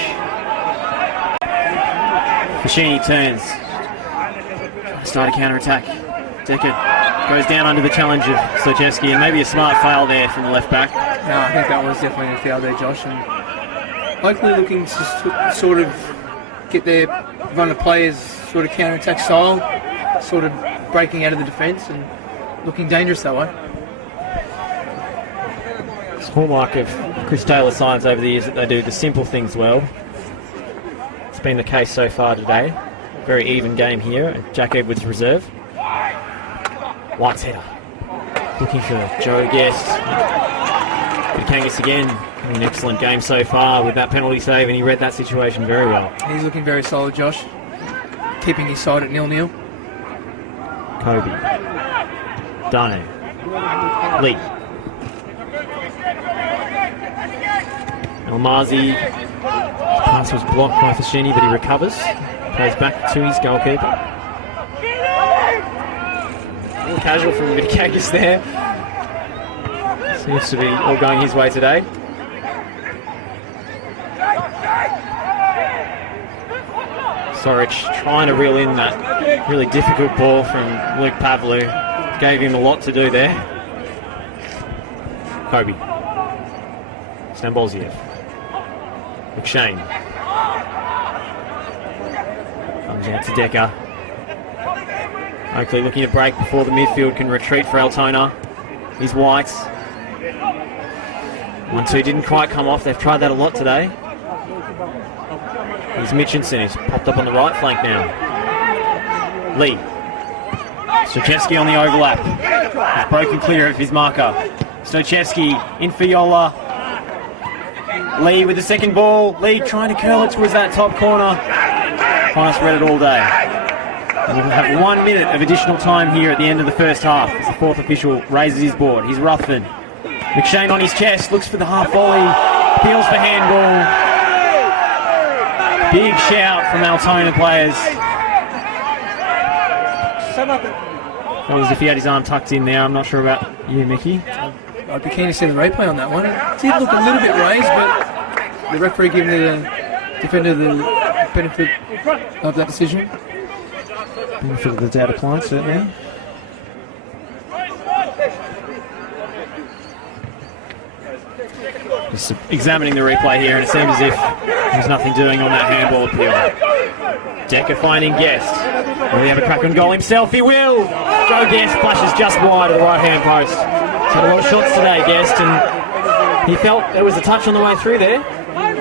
Fashini turns. Start a counter-attack. Decker goes down under the challenge of Slechewski, and maybe a smart foul there from the left back. No, I think that was definitely a foul there, Josh. And Oakleigh looking to sort of get their run of players sort of counter-attack style, sort of breaking out of the defence and looking dangerous that way. It's hallmark of Chris Taylor's science over the years that they do the simple things well. It's been the case so far today. Very even game here at Jack Edwards Reserve. White's header. Looking for Joe Guest. Kangas again. An excellent game so far with that penalty save, and he read that situation very well. He's looking very solid, Josh. Keeping his side at 0-0. Kobe. Dane. Lee. Almazi. His pass was blocked by Fashini, but he recovers. Plays back to his goalkeeper. A little casual from Vidakakis there. Seems to be all going his way today. Sorich trying to reel in that really difficult ball from Luke Pavlu. Gave him a lot to do there. Kobe. Stambolziev. McShane. Comes out to Decker. Oakleigh looking to break before the midfield can retreat for Altona. He's White. 1-2 didn't quite come off. They've tried that a lot today. Here's Mitchinson. He's popped up on the right flank now. Lee. Stochevsky on the overlap. He's broken clear of his marker. Stochevsky in for Yola. Lee with the second ball. Lee trying to curl it towards that top corner. Honest read it all day. And we'll have 1 minute of additional time here at the end of the first half as the fourth official raises his board. He's Ruthven. McShane on his chest, looks for the half volley. Appeals for handball. Big shout from Altona players. Felt as if he had his arm tucked in there. I'm not sure about you, Mickey. I'd be keen to see the replay on that one. It did look a little bit raised, but the referee giving the defender the benefit of that decision. Benefit of the doubt applied, certainly. Just examining the replay here, and it seems as if there's nothing doing on that handball appeal. Decker finding Guest. Will he have a crack on goal himself? He will! Joe Guest flashes just wide of the right-hand post. He's had a lot of shots today, Guest, and he felt there was a touch on the way through there.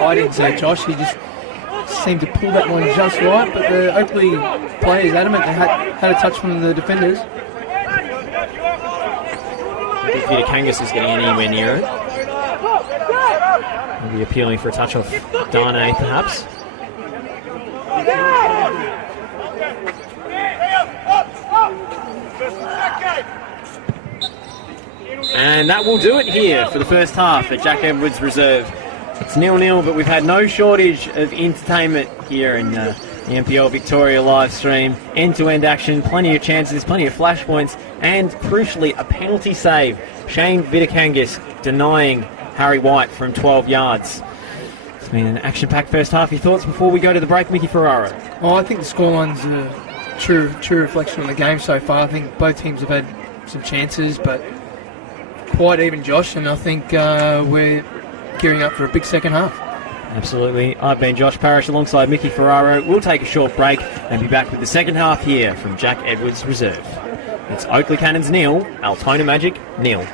I didn't say Josh, he just seemed to pull that one just right, but the Oakleigh players adamant they had a touch from the defenders. I think Vidakakis is getting anywhere near it. Maybe appealing for a touch off Dane, perhaps. And that will do it here for the first half at Jack Edwards Reserve. It's 0-0, but we've had no shortage of entertainment here in the NPL Victoria live stream. End-to-end action, plenty of chances, plenty of flashpoints, and crucially a penalty save. Shane Vidakakis denying Harry White from 12 yards. It's been an action-packed first half. Your thoughts before we go to the break, Mickey Ferraro? Oh, I think the scoreline's a true reflection on the game so far. I think both teams have had some chances, but quite even, Josh, and I think we're gearing up for a big second half. Absolutely. I've been Josh Parrish alongside Mickey Ferraro. We'll take a short break and be back with the second half here from Jack Edwards Reserve. It's Oakleigh Cannons 0, Altona Magic 0.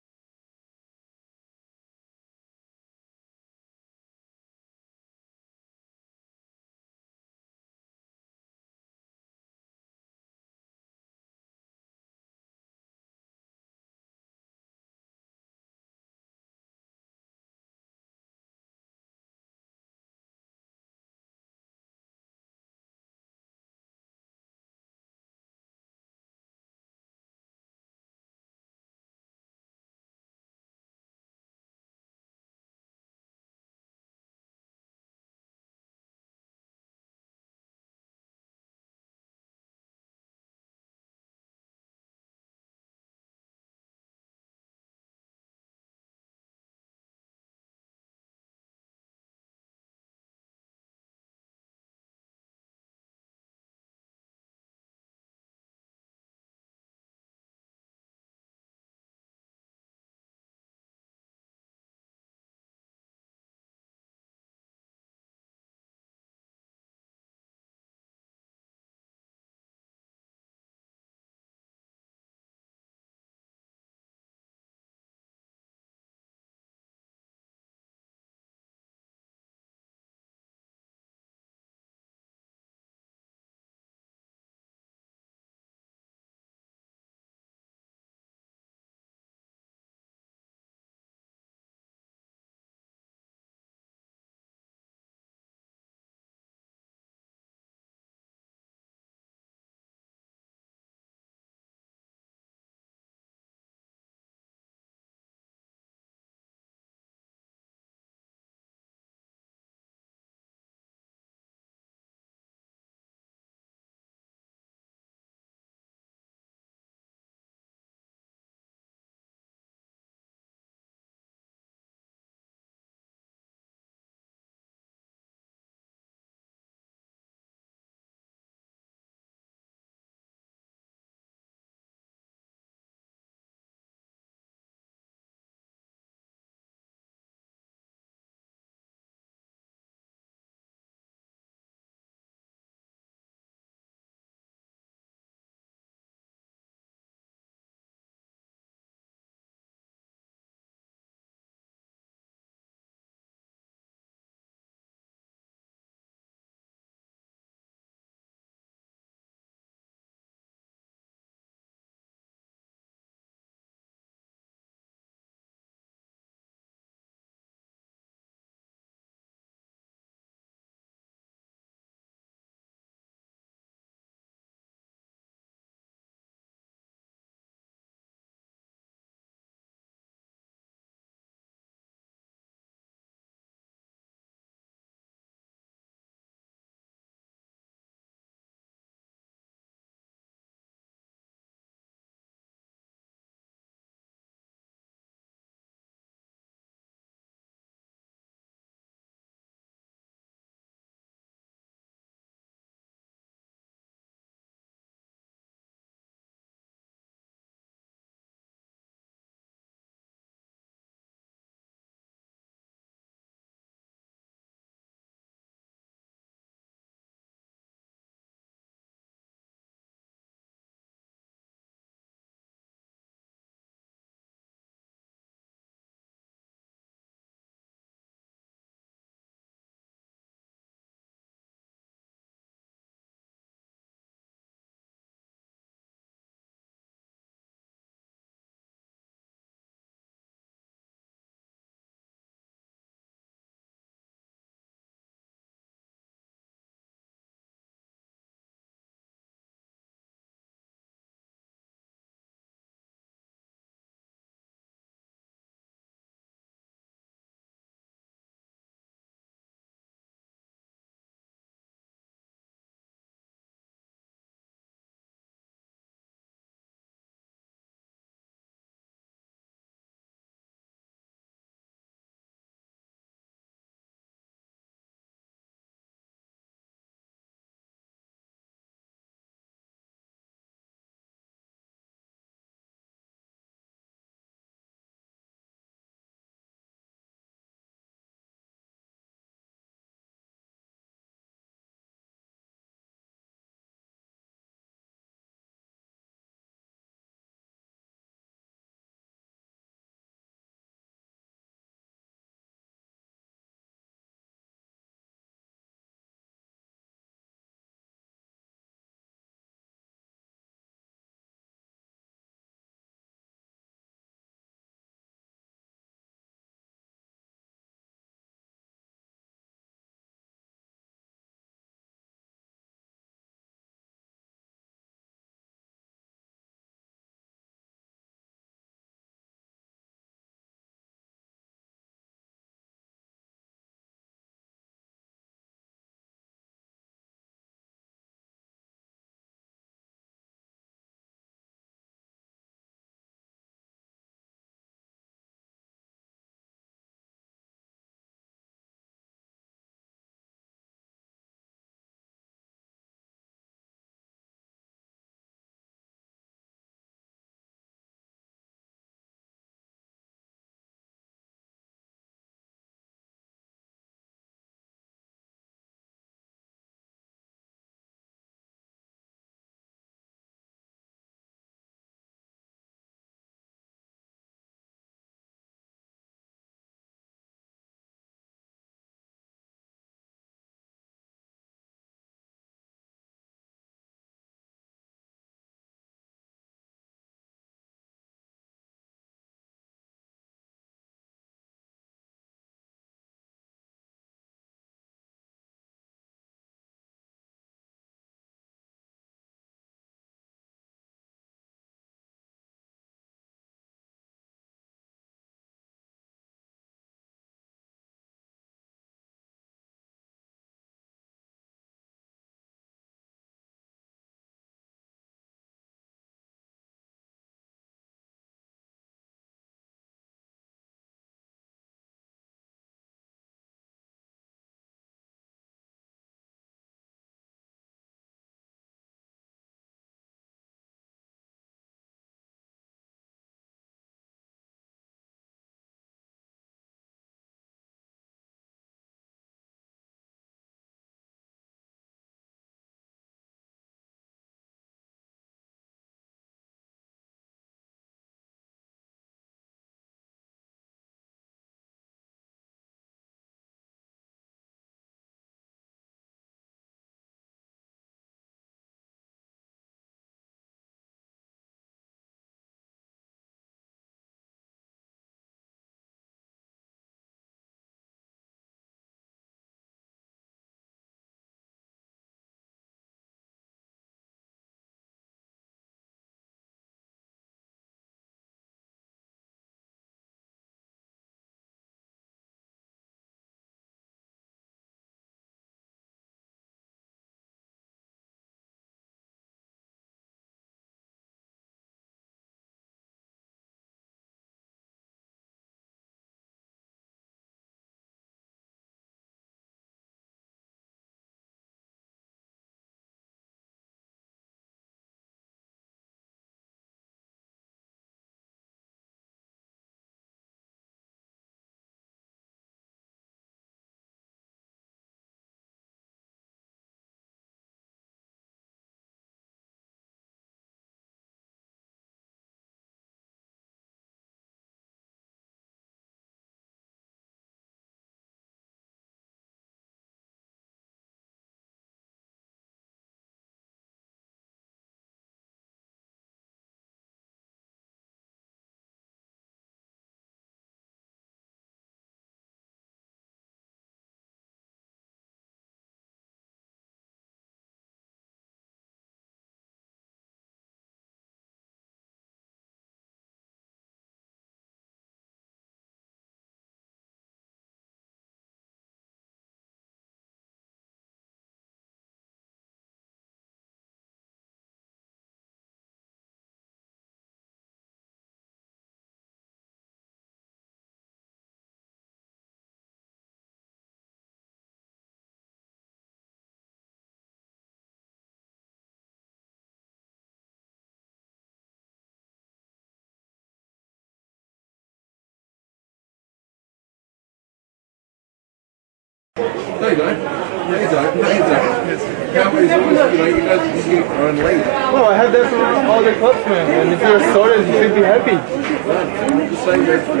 No, you don't. No, you don't. No, you don't. Cowboys always, you guys get your own lead. Oh, I have that from all the clubs, man. And if you're sorted, you should be happy. I'm just saying that we've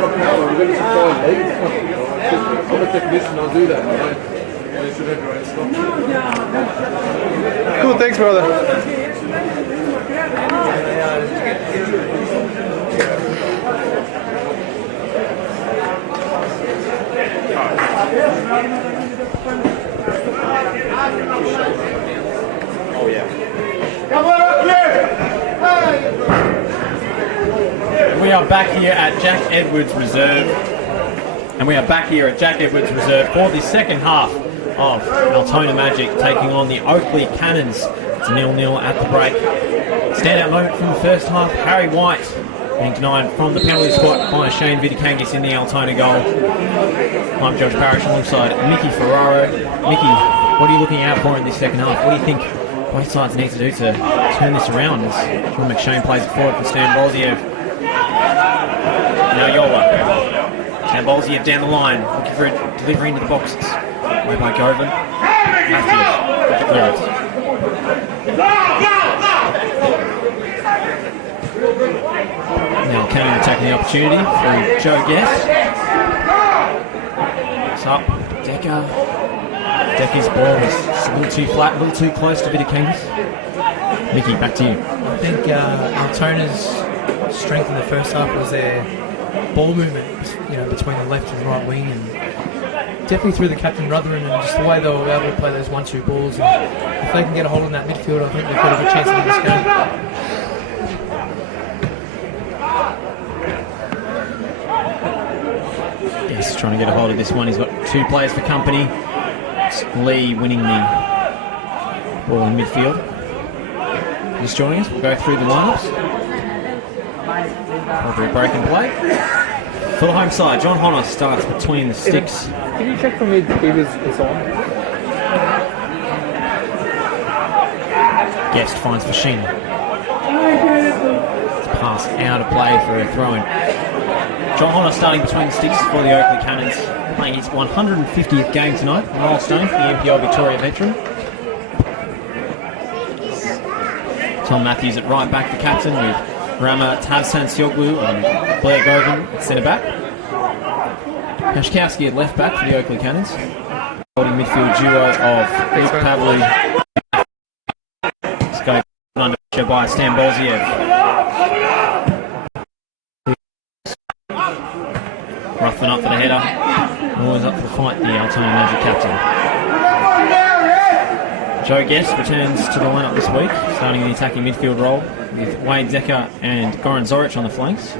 got power. We've got to supply a lead. I'm a technician. I'll do that. They should have your own stuff. Cool, thanks, brother. Oh, yeah. Come on, We are back here at Jack Edwards Reserve. And we are back here at Jack Edwards Reserve for the second half of Altona Magic taking on the Oakleigh Cannons. It's 0-0 at the break. Standout moment from the first half, Harry White being denied from the penalty spot by Shane Vidikangis in the Altona goal. I'm Josh Parrish alongside Mickey Ferraro. Mickey, what are you looking out for in this second half? What do you think both sides need to do to turn this around as John McShane plays it forward for Stan Bolziev? Now Yola. Stan Bolziev down the line, looking for a delivery into the boxes. Way by Govan. Matthews. Clearance. Now Cannon attacking the opportunity through Joe Guest. It's up. Decker's ball is a little too flat, a little too close to Vidikangis. Mickey, back to you. I think Altona's strength in the first half was their ball movement, between the left and right wing, and definitely through the captain Rutherford and just the way they were able to play those 1-2 balls. And if they can get a hold on that midfield, I think they've got a good chance to win this game. Yes, trying to get a hold of this one. He's got two players for company. It's Lee winning the ball in midfield. Just joining us. We'll go through the lineups. Appropriate break and play. For the home side, John Honor starts between the sticks. Can you check for me if it's on? Guest finds Fashina. It's passed out of play for a throw-in. John Honor starting between the sticks for the Oakleigh Cannons, playing his 150th game tonight. Milestone for the NPL Victoria veteran. Tom Matthews at right back, the captain, with Rama Tavsan Sioglu and Blair Govan at centre back. Pashkowski at left back for the Oakleigh Cannons. Holding midfield duo of Luke Pavley. Scope under pressure by Stan Bolziev. Ruffin up for the header. Always up for the fight, the Altona Magic captain. Joe Guest returns to the lineup this week, starting in the attacking midfield role with Wade Decker and Goran Zoric on the flanks.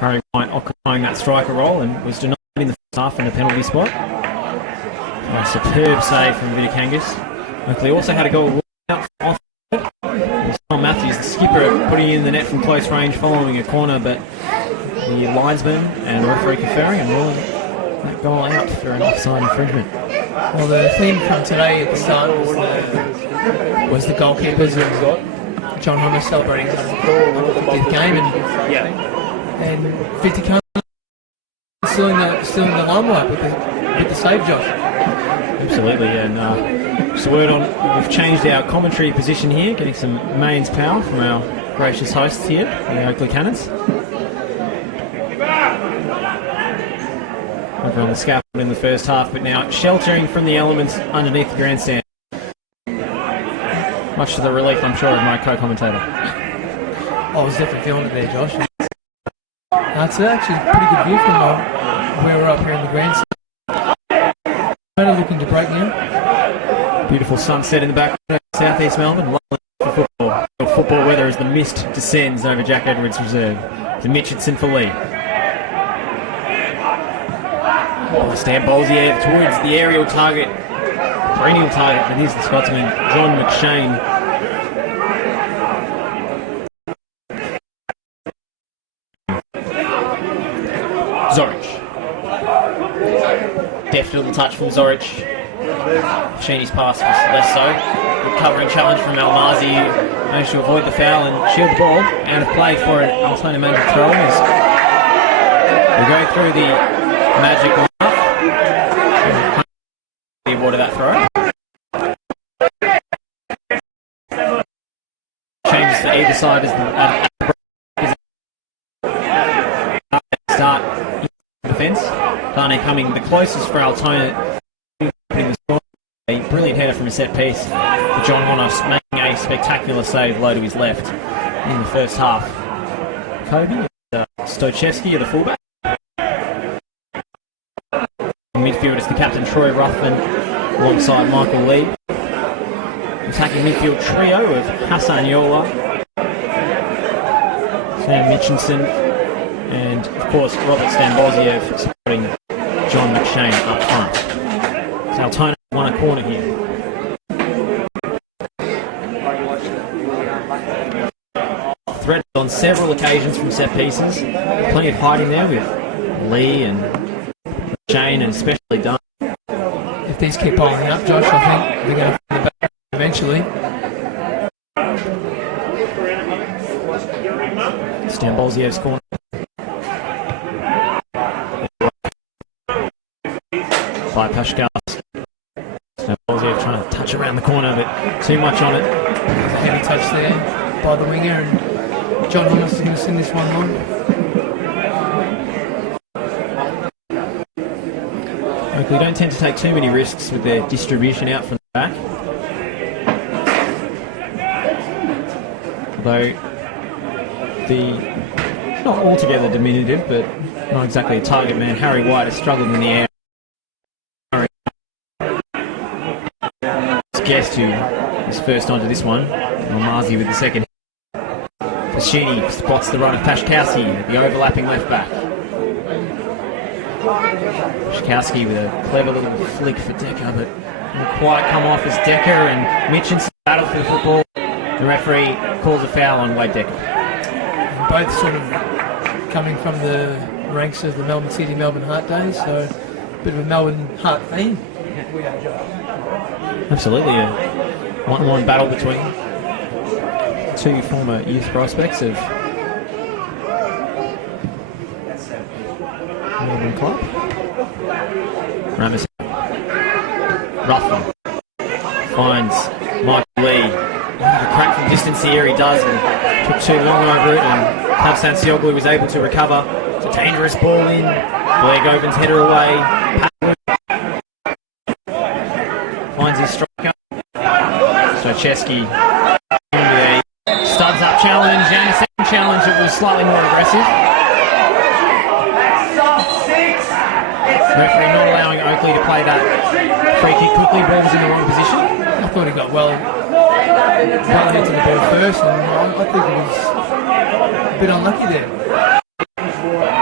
Harry White occupying that striker role and was denied in the first half in the penalty spot. A superb save from Vidikangis. Oakley also had a goal out off. Tom Matthews, the skipper, putting in the net from close range following a corner, but the linesman and the referee conferring and ruling that goal out for an offside infringement. Well, the theme from today at the start was the goalkeepers and John Homer celebrating his 50th game, and Vidikangis still in the limelight with the save, Josh. Absolutely, and just a word on, we've changed our commentary position here, getting some mains power from our gracious hosts here, the Oakleigh Cannons. Over on the scaffold in the first half, but now sheltering from the elements underneath the grandstand. Much to the relief, I'm sure, of my co-commentator. I was definitely feeling it there, Josh. It's actually a pretty good view from where we're up here in the grandstand. Kind of looking to break now. Beautiful sunset in the background, southeast Melbourne. Lovely for football. Football weather as the mist descends over Jack Edwards Reserve. To Mitchinson for Lee. Stan Bolziev towards the aerial target, perennial target, and here's the Scotsman, John McShane. Zoric. Deft little touch from Zoric. Sheeney's pass was less so. Good covering challenge from Almazi, who managed to avoid the foul and shield the ball. Out of play for an Altona Magic throw. We go through the Magic water that throw. Changes to either side as the start defence. Dane coming the closest for Altona. A brilliant header from a set piece. John Honos making a spectacular save low to his left in the first half. Kobe, Stochevsky are the fullback. In midfield is the captain Troy Ruthven alongside Michael Lee. Attacking midfield trio of Hassan Yola, Sam Mitchinson, and of course Robert Stamboziev supporting John McShane up front. So Altona won a corner here. Threatened on several occasions from set pieces. Plenty of hiding there with Lee and McShane and especially Dunn. If these keep piling up, Josh, I think they're going to find the back eventually. Stamboziev's corner. By Pashkas. Stamboziev trying to touch around the corner, but too much on it. A heavy touch there by the winger, and John Holmes is going to send this one on. Oakleigh don't tend to take too many risks with their distribution out from the back. Although the not altogether diminutive, but not exactly a target man, Harry White has struggled in the air. Guest who is first onto this one. Almazi with the second. Fashini spots the run of Pashkowski, the overlapping left back. Pashkowski with a clever little flick for Decker, but didn't quite come off as Decker and Mitchinson battle for the football. The referee calls a foul on Wade Decker. Both sort of coming from the ranks of the Melbourne City, Melbourne Heart days, so a bit of a Melbourne Heart theme. Absolutely, a 1-1 battle between two former youth prospects of Melbourne Club. Ramos. Ruffin finds Michael Lee. A crack from distance here, he does, and took too long over it, and Hafsan Sioglu was able to recover. It's a dangerous ball in. Blair Govin's header away. Finds his striker. Stochevsky with a studs up challenge and a second challenge that was slightly more aggressive. Referee not allowing Oakleigh to play that free kick quickly. Ball was in the wrong position. I thought he got well into the ball first, and I think it was a bit unlucky there.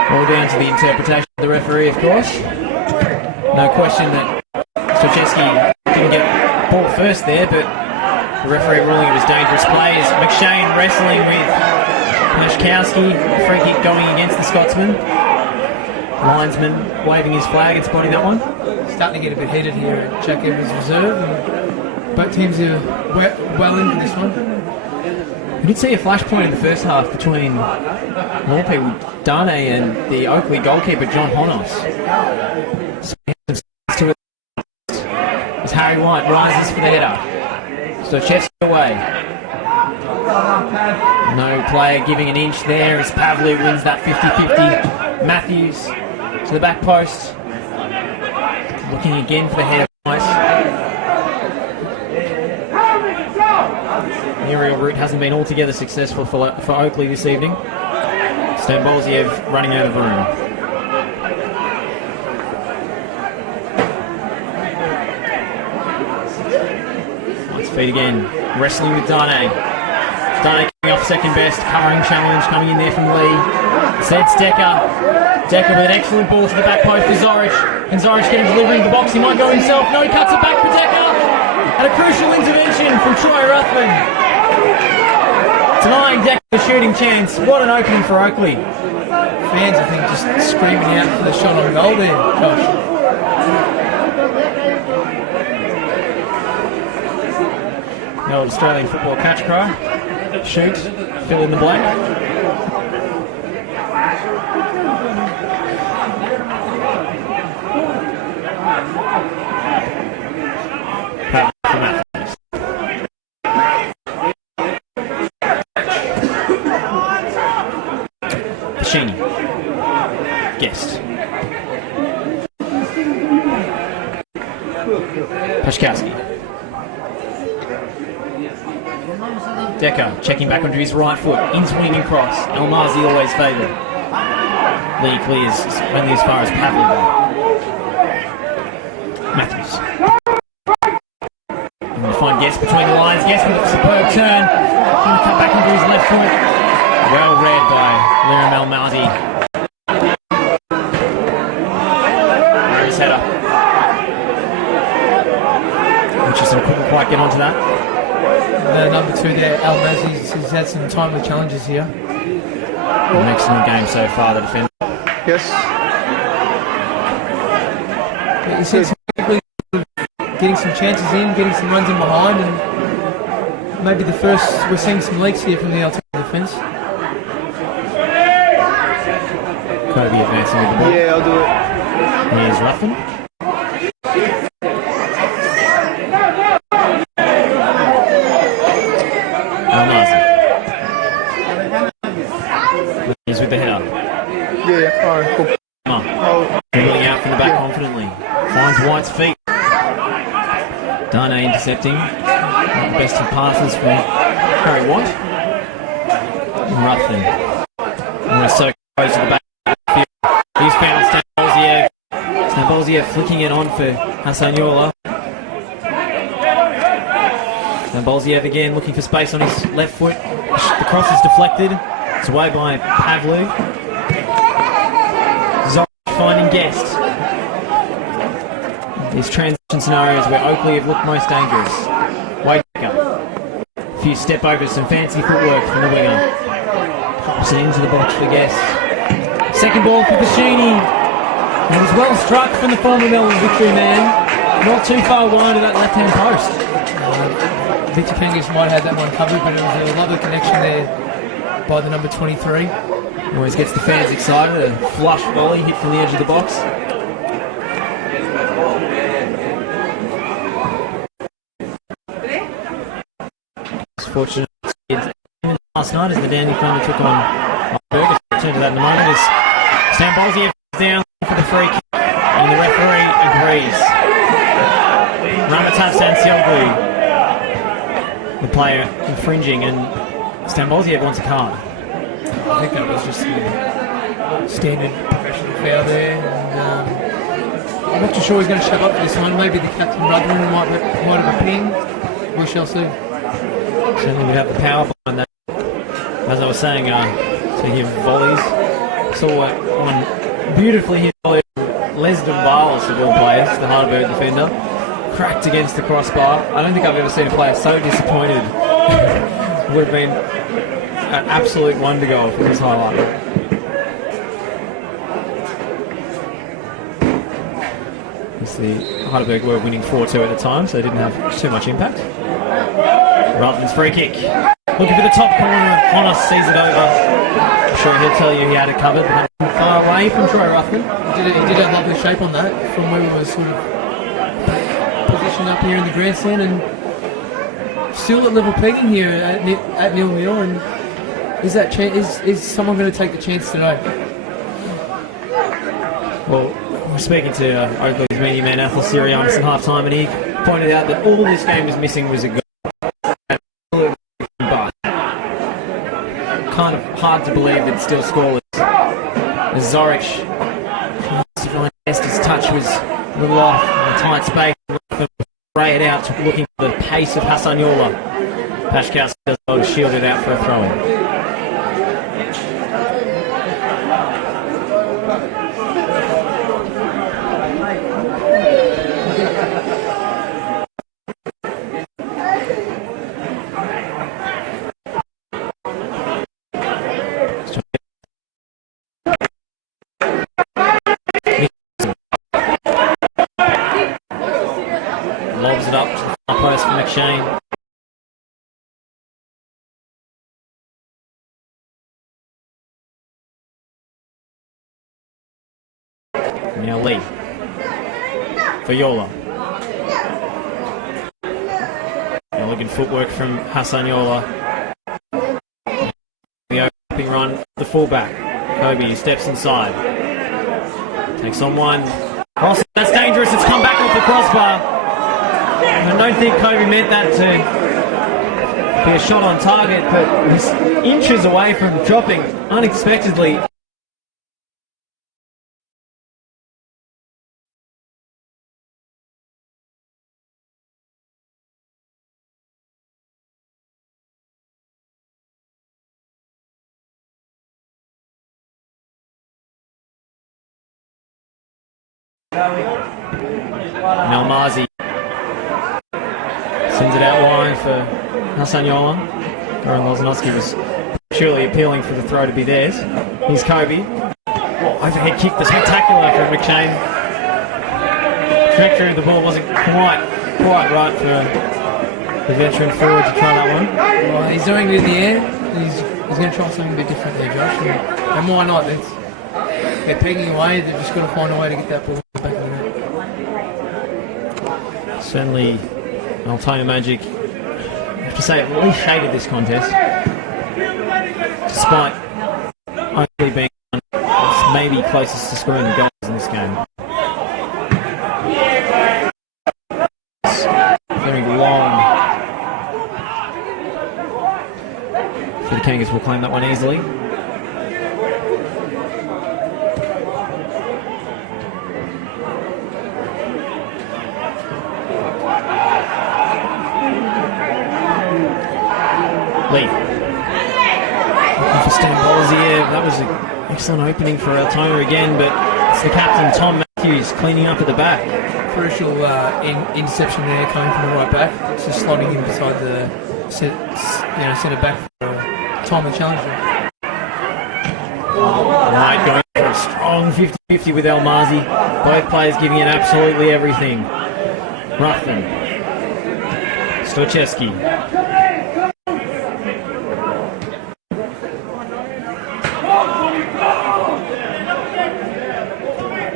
All down to the interpretation of the referee, of course. No question that Stochevsky didn't get ball first there, but the referee ruling it was dangerous play. As McShane wrestling with Pashkowski, free kick going against the Scotsman. Linesman waving his flag and spotting that one. Starting to get a bit heated here at Jack Evans Reserve, and both teams are well in for this one. We did see a flashpoint in the first half between more people, Dane and the Oakleigh goalkeeper John Honos. So to it as Harry White rises for the header. Stochevsky away. No player giving an inch there as Pavlu wins that 50-50. Matthews to the back post. Looking again for the header. The aerial route hasn't been altogether successful for Oakleigh this evening. Stamboziev running out of the room. Nice feet again. Wrestling with Dane. Dane coming off second best. Covering challenge coming in there from Lee. Sets Decker. Decker with an excellent ball to the back post for Zorich. And Zorich getting delivery into the box. He might go himself. No, he cuts it back for Decker. And a crucial intervention from Troy Ruthven. Denying Decker the shooting chance. What an opening for Oakleigh. Fans, I think, just screaming out for the shot on goal there, Josh. The old Australian football catch cry. Shoot, fill in the blank. Pashkowski. Decker checking back onto his right foot. In-swinging cross. Elmazi always favoured. Lee clears only as far as Pavley. Matthews. I'm going to find Guest between the lines. Guest with a superb turn. Going to cut back into his left foot. Well read by Liam Elmazi. His header. Richardson couldn't quite get onto that. Number 2 there, Elmazi, he's had some timely challenges here. An excellent game so far, the defender. Yes. He seems getting some chances in, getting some runs in behind, and maybe we're seeing some leaks here from the Altona defence. Kobe advancing with the ball. Yeah, I'll do it. Here's Ruffin. Elmazi. He's with the header. Yeah, alright, cool. Dribbling out from the back confidently. Finds White's feet. Dane intercepting. Not the best of passes from Harry White. Ruffin. We're so close to the back. He's found Stambolziev. Stambolziev flicking it on for Hassanyola. Stambolziev again looking for space on his left foot. The cross is deflected. It's away by Pavlu. Zorich finding Guest. These transition scenarios where Oakleigh have looked most dangerous. Waker. A few step overs, some fancy footwork from the winger. Pops it into the box for Guest. Second ball for Pacini. It was well struck from the former Melbourne victory man. Not too far wide of that left-hand post. Victor Kangas might have had that one covered, but it was a lovely connection there by the number 23. Always gets the fans excited. A flush volley hit from the edge of the box. It's fortunate last night as the Dandy finally took on Berger. Return to that in a moment as Stambolziev is down for the free kick and the referee agrees. Ramatat Sansioglu, the player infringing, and Stambolziev wants a card. I think that was just a standard professional foul there, and I'm not too sure he's going to show up for this one. Maybe the captain Rutherford might have a pin. We shall see. Certainly would have the power behind that. As I was saying, speaking of volleys, saw one beautifully hit volley Les Dumbalis of all players, the Heidelberg defender, cracked against the crossbar. I don't think I've ever seen a player so disappointed. Would have been an absolute wonder goal for this highlight. The Heidelberg were winning 4-2 at the time, so they didn't have too much impact. Rutland's free kick. Looking for the top corner. Honos sees it over. I'm sure he'll tell you he had it covered, but not far away from Troy Ruffin. He did a lovely shape on that from where we were sort of positioned up here in the grandstand, and still at level pegging here at 0-0. And is someone going to take the chance today? Well, we're speaking to Oakleigh's media man Athel Sirianis in half-time, and he pointed out that all this game was missing was a goal. But kind of hard to believe that it's still scoreless. As Zorich tries to find Guest's touch was a little off in a tight space. Ray it out, looking for the pace of Hassanyola. Pashkowski does well to shield it out for a throw-in. Lobs it up to the far post for McShane. Now Lee for Yola. Now looking footwork from Hassanyola. The opening run, the fullback. Kobe steps inside. Takes on one. Oh, that's dangerous. It's come back off the crossbar. I don't think Kobe meant that to be a shot on target, but he's inches away from dropping unexpectedly. Almazi sends it out wide for Hassanyola. Goran Lozanowski was surely appealing for the throw to be theirs. Here's Kobe. Overhead kick, the spectacular from McShane. Trajectory of the ball wasn't quite right for the veteran forward to try that one. Well, he's doing it in the air. He's going to try something a bit different there, Josh. And why not? They're pegging away. They've just got to find a way to get that ball back in the net. Certainly, Altona Magic, I have to say, at least shaded this contest, despite Oakleigh being maybe closest to scoring the goals in this game. Very long. So the Kangas will claim that one easily. Lee. Looking for Stan Bolziev. That was an excellent opening for Altona again, but it's the captain, Tom Matthews, cleaning up at the back. Crucial interception there coming from the right back. Just slotting in beside the centre back for a timely challenge. Right, going for a strong 50-50 with Almazi. Both players giving it absolutely everything. Ruffin. Stochevsky.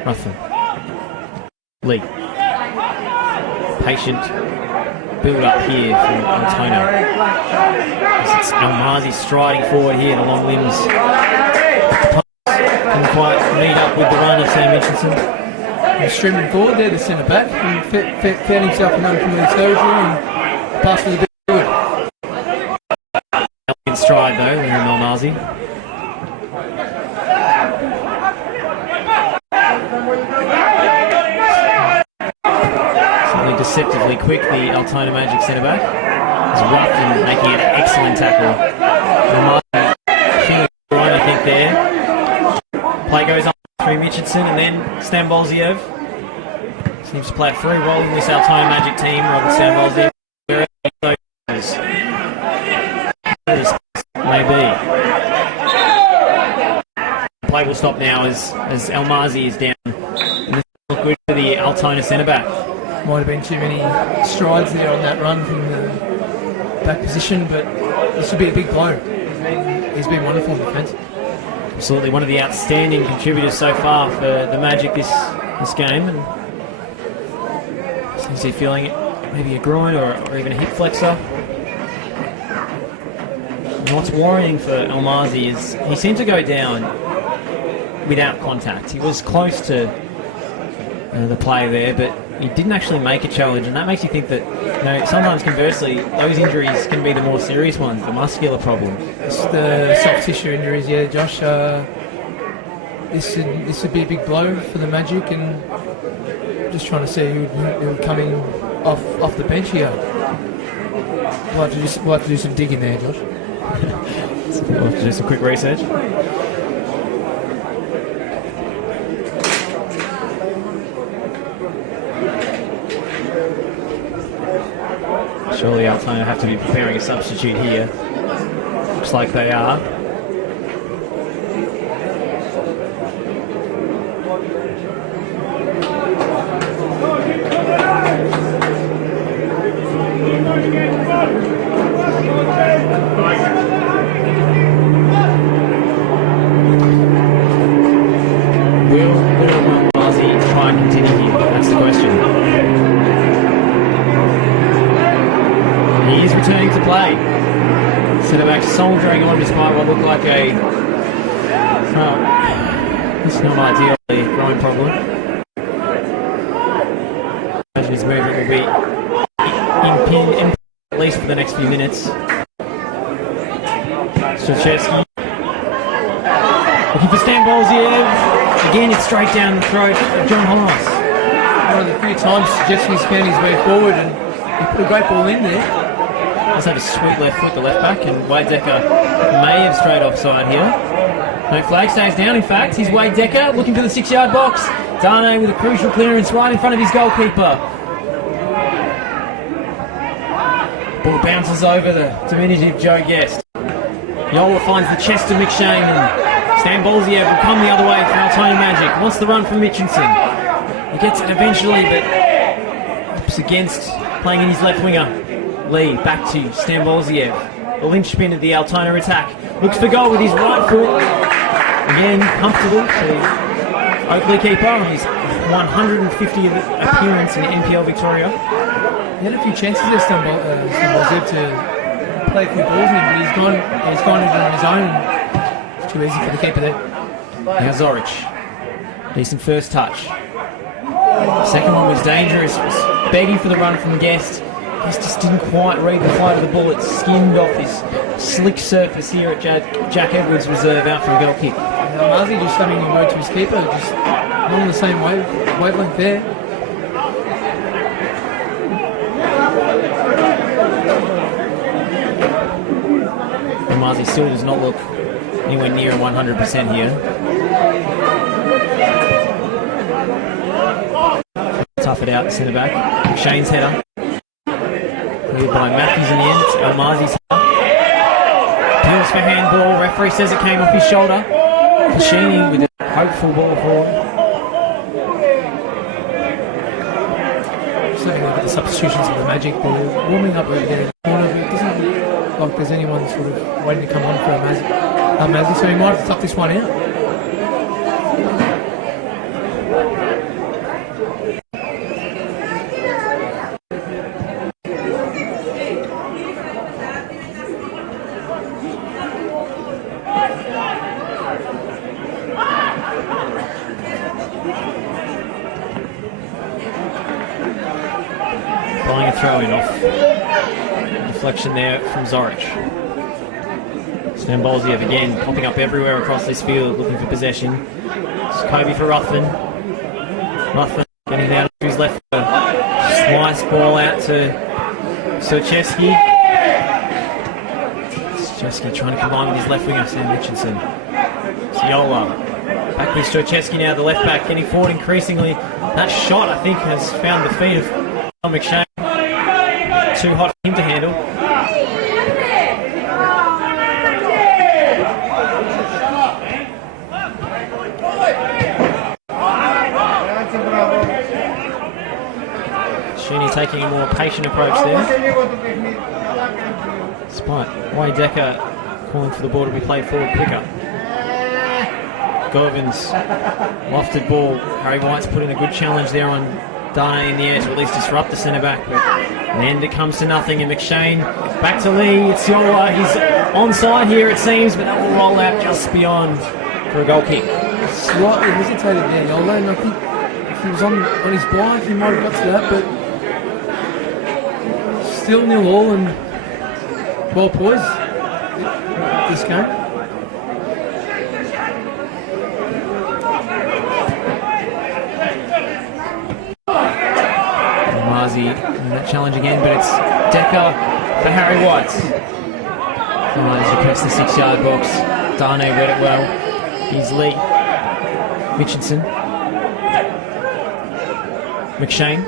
Ruffin. Lee. Patient build up here from Altona. It's Almazi striding forward here, the long limbs. Couldn't quite meet up with the run of Sam Mitchelson. He's streaming forward there, the centre back. He found himself in unfamiliar territory and passed with a bit good. In stride though, Liam Almazi. Certainly deceptively quick, the Altona Magic centre back. It's Ruffin making an excellent tackle. Almazi feeling right, I think, there. Play goes on through Mitchelson and then Stan Bolziev. Seems to play a free role in this Altona Magic team, Robert Stan Bolziev. Maybe. Play will stop now as Almazi is down. And this will look good for the Altona centre back. Might have been too many strides there on that run from the back position, but this would be a big blow. He's been wonderful in defence. Absolutely one of the outstanding contributors so far for the Magic this game, and seems to be feeling it, maybe a groin or even a hip flexor. And what's worrying for Almazi is he seemed to go down without contact. He was close to the play there, but he didn't actually make a challenge, and that makes you think that sometimes conversely those injuries can be the more serious ones, the muscular problem. It's the soft tissue injuries, yeah, Josh. This would be a big blow for the Magic, and just trying to see who would come in off the bench here. We'll have to do some digging there, Josh. We'll have to do some quick research. Surely Altona have to be preparing a substitute here. Looks like they are. Will Almazi try and continue here? That's the question. He is returning to play. Centre back soldiering on despite what looked like a it's not ideally groin problem. Imagine his movement will be the next few minutes. Strachevsky looking for Stambolziev. Again, it's straight down the throat of John Hollis. One of the few times Strachevsky's found his way forward and he put a great ball in there. Does have a sweet left foot, the left back, and Wade Decker may have straight offside here. No flag, stays down. In fact, he's Wade Decker looking for the 6-yard box. Darnay with a crucial clearance right in front of his goalkeeper. Ball bounces over the diminutive Joe Guest. Yola finds the chest of McShane, and Stambolziev will come the other way for Altona Magic. Wants the run from Mitchinson. He gets it eventually, but ups against playing in his left winger. Lee back to Stambolziev. The linchpin of the Altona attack. Looks for goal with his right foot. Again, comfortable to Oakleigh keeper on his 150th appearance in NPL Victoria. He had a few chances there, Stambolziev, to play a few balls in, but he's gone in on his own. It's too easy for the keeper there. Now Zorich. Decent first touch. The second one was dangerous. Was begging for the run from Guest. Guest just didn't quite read the flight of the ball. It skimmed off this slick surface here at Jack Edwards' reserve out for a goal kick. Marzi just having a word to his keeper, just not on the same wavelength there. And Marzi still does not look anywhere near 100% here. Tough it out, centre back. Shane's header. Cleared by Matthews in the end. It's Almazi's header. Appeals for handball. Referee says it came off his shoulder. Pashini with a hopeful ball forward. Just having a look at the substitutions of the Magic. They're warming up over there in the corner. But it doesn't look like there's anyone sort of waiting to come on for Almazi. So he might have to tough this one out. Applying a throw-in off. Deflection there from Zorich. Stambolziev again popping up everywhere across this field looking for possession. It's Kobe for Ruthven. Ruthven getting down to his left foot. Slice ball out to Strachevsky. Strachevsky trying to combine with his left winger, Sam Mitchinson. Yola. Back with Strachevsky now, the left back, getting forward increasingly. That shot, I think, has found the feet of McShane. Too hot for him to handle. Sheeny taking a more patient approach there. Despite Wade Decker calling for the ball to be played forward quicker. Govins, lofted ball. Harry White's put in a good challenge there on Darnay in the air to at least disrupt the centre-back, but in the end it comes to nothing, and McShane back to Lee. It's Yola. He's onside here it seems, but that will roll out just beyond for a goal kick. Slightly hesitated there, Yola, and I think if he was on his blind he might have got to that, but still 0-0 and well poised this game. Marzi in that challenge again, but it's Decker for Harry White. As he press the 6-yard box, Darnay read it well. Here's Lee. Mitchinson. McShane.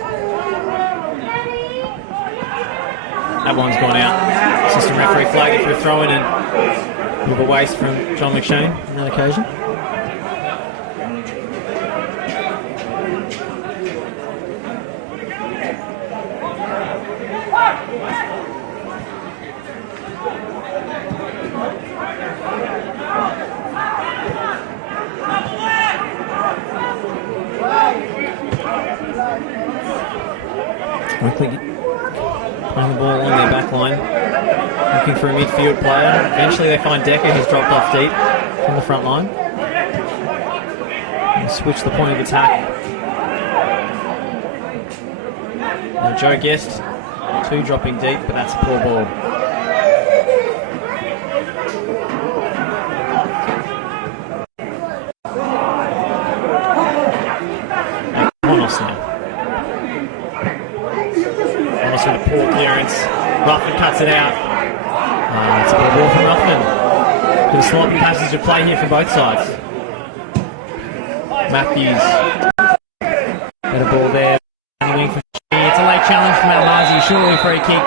That one's gone out. Assistant referee flagged it for a throw-in and a bit of a waste from John McShane on that occasion. Oakleigh playing the ball on their back line, looking for a midfield player. Eventually they find Decker, who's dropped off deep from the front line. And switch the point of attack. Now Joe Guest Two dropping deep, but that's a poor ball. Honos now. Honos with a poor clearance. Ruffin cuts it out. It's a poor ball from Ruffin. Bit of sloppy passage of play here from both sides. Matthews. Better ball there. It's a late challenge from Almazi. Surely a free kick.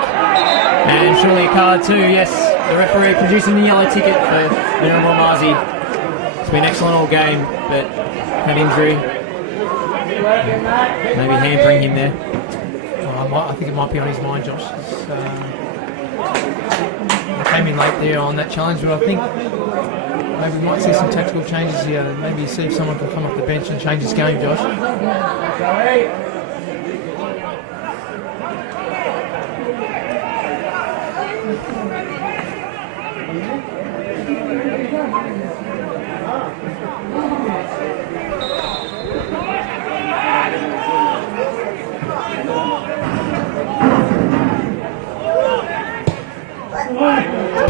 And surely a card too. Yes, the referee producing the yellow ticket for Miriam Almazi. It's been excellent all game, but had injury. Maybe hampering him there. I think it might be on his mind, Josh. He came in late there on that challenge, but I think maybe we might see some tactical changes here. Maybe see if someone can come off the bench and change his game, Josh.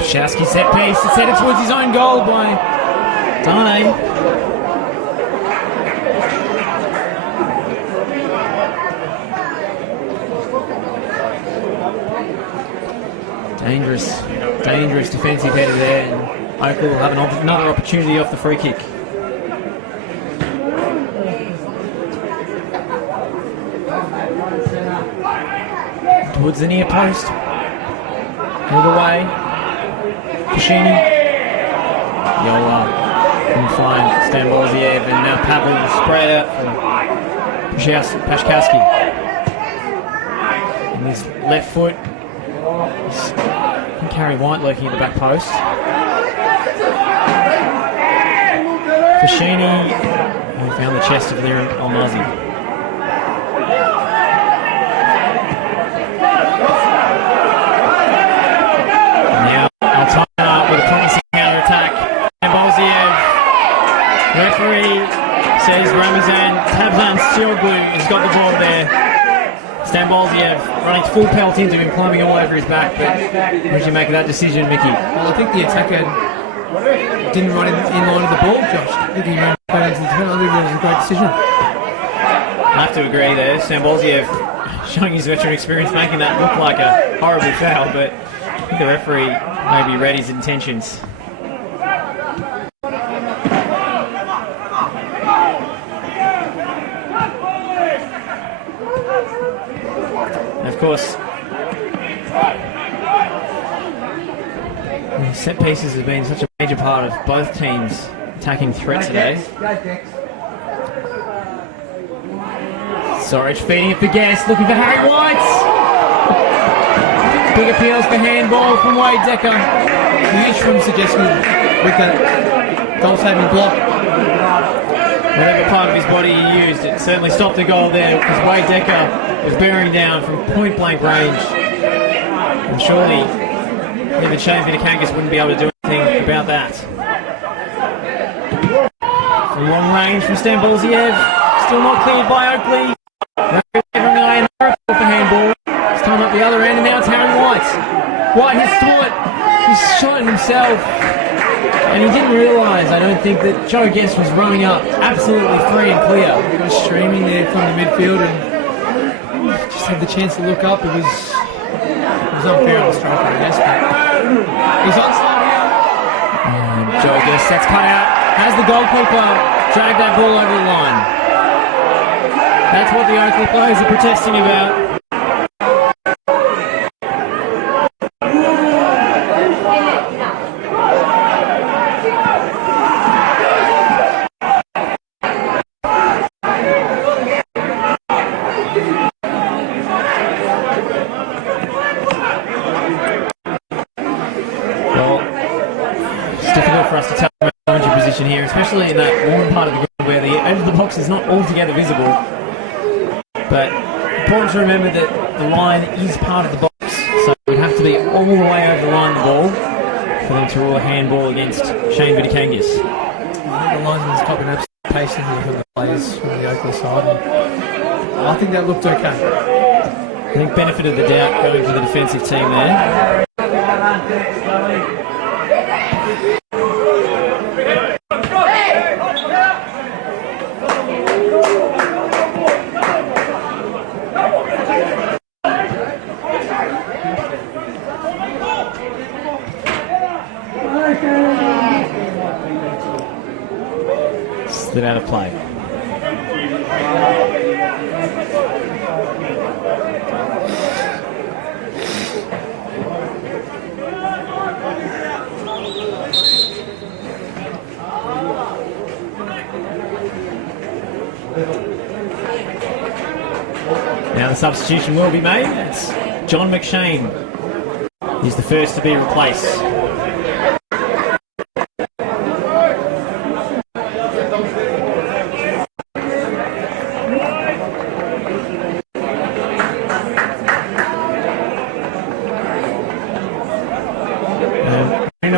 Shasky set piece. It's headed towards his own goal by Dane. Dangerous defensive header there, and Oakleigh will have another opportunity off the free kick. Towards the near post. All the way. Kashini. Yola. And flying Stamboziev, and now Pavel will spray it out for Pashkowski. And his left foot. And Carrie White lurking at the back post. Fashini, who found the chest of Liram Almazi. Now Altona with a promising counter-attack. Stamboziev. Referee says Tabzan Stioglu has got the ball there. Stamboziev running full pelt into him, climbing all over his back. But what did you make of that decision, Mickey? Well, I think the attacker didn't run in line with the ball, Josh. I think he ran into the defender. I think that was a great decision. I have to agree there. Stamboziev showing his veteran experience, making that look like a horrible foul, but I think the referee maybe read his intentions. And of course, set pieces have been such a major part of both teams' attacking threat today. Sorich feeding it for Guest, looking for Harry White. Big appeals for handball from Wade Decker. Huge from suggesting with that goal-saving block. Whatever part of his body he used, it certainly stopped the goal there because Wade Decker was bearing down from point-blank range. And surely even Shane Vitakangas wouldn't be able to do anything about that. From long range from Stamboziev, still not cleared by Oakleigh. Everyone eye in the for handball. It's time up the other end, and now it's Harry White. White has thought he's shot himself, and he didn't realise, I don't think, that Joe Guest was running up absolutely free and clear. He was streaming there from the midfield and just had the chance to look up. It was unfair on the striker, I guess, but he's onside here. And Joe Guest, that's cut out. Has the goalkeeper dragged that ball over the line? That's what the Oakleigh players are protesting about. Well, it's difficult for us to tell the manager position here, especially in that warm part of the ground where the edge of the box is not altogether visible. But important to remember that the line is part of the box, so it would have to be all the way over the line of the ball for them to rule a handball against Shane Vitakangas. I think the linesman's got an absolute patience from the players from the Oakleigh side. And I think that looked okay. think benefit of the doubt going to the defensive team there. Slid out of play. Now the substitution will be made. It's John McShane. He's the first to be replaced.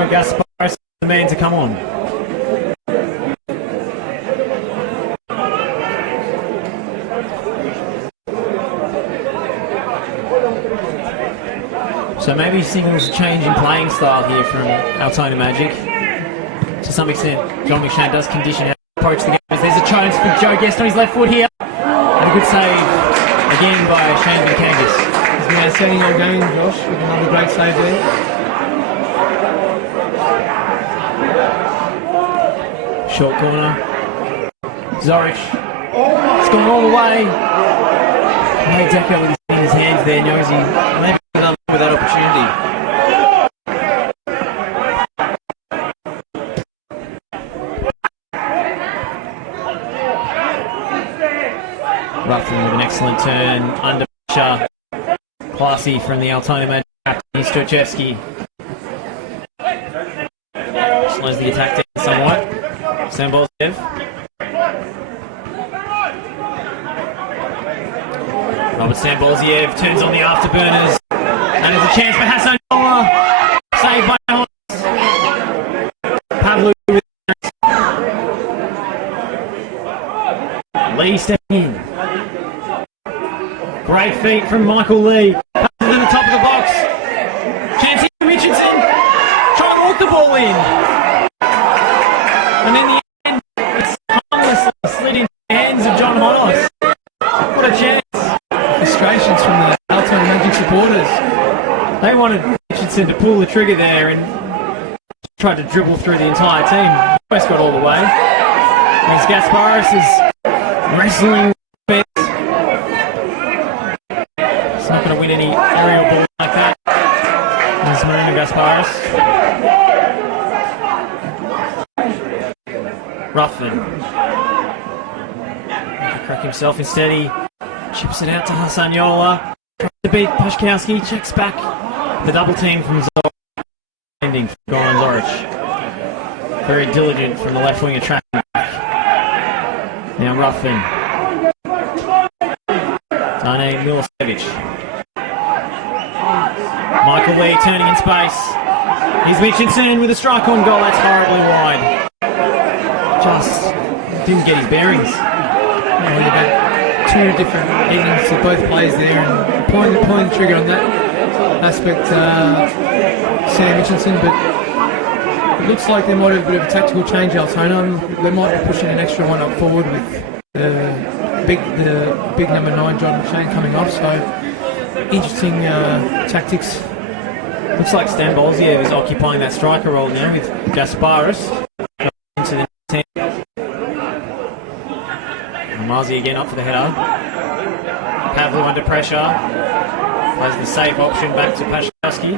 Gaspar is the man to come on. So maybe signals a change in playing style here from Altona Magic. To some extent, John McShane does condition how to approach the game. There's a chance for Joe Guest on his left foot here. And a good save again by Shane Kangas. He's been outstanding all game, Josh, with another great save there. Short corner. Zoric. It's gone all the way. No Decker with his hands there, knows he left another with that opportunity. Ruffin with an excellent turn, under pressure. Classy from the Altona Magic captain, Stojevski. Slows the attack down somewhat. Sambolziev. Robert Sambolziev turns on the afterburners. And there's a chance for Hassan Yola. Saved by Hollis. Pavlu with Lee stepping in. Great feet from Michael Lee. Passes to the top of the box. Chance here for Mitchinson. Trying to walk the ball in. And in the end, it's harmlessly slid into the hands of John Honos. What a chance. Frustrations from the Altona Magic supporters. They wanted Richardson to pull the trigger there and tried to dribble through the entire team. West got all the way. As Gasparis is wrestling with the fence. He's not going to win any aerial ball like that. There's Marino Gasparis. Ruffin. He can crack himself instead. He chips it out to Hassan Yola. Tries to beat Pashkowski. Checks back. The double team from Zoric. Ending from Goran Zoric. Very diligent from the left winger tracking back. Now Ruffin. Dane Milosevic. Michael Lee turning in space. Here's Mitchinson with a strike on goal. That's horribly wide. Just didn't get his bearings. Yeah, you've had two different endings to both plays there, and pulling the trigger on that aspect, Sam Mitchinson, but it looks like there might have a bit of a tactical change Altona. They might be pushing an extra one up forward with the big number 9 John McShane coming off, so interesting tactics. Looks like Stan Bolziev is occupying that striker role now with Gasparis into the team. Marzi again up for the header. Pavlu under pressure. Plays the safe option back to Pashkowski.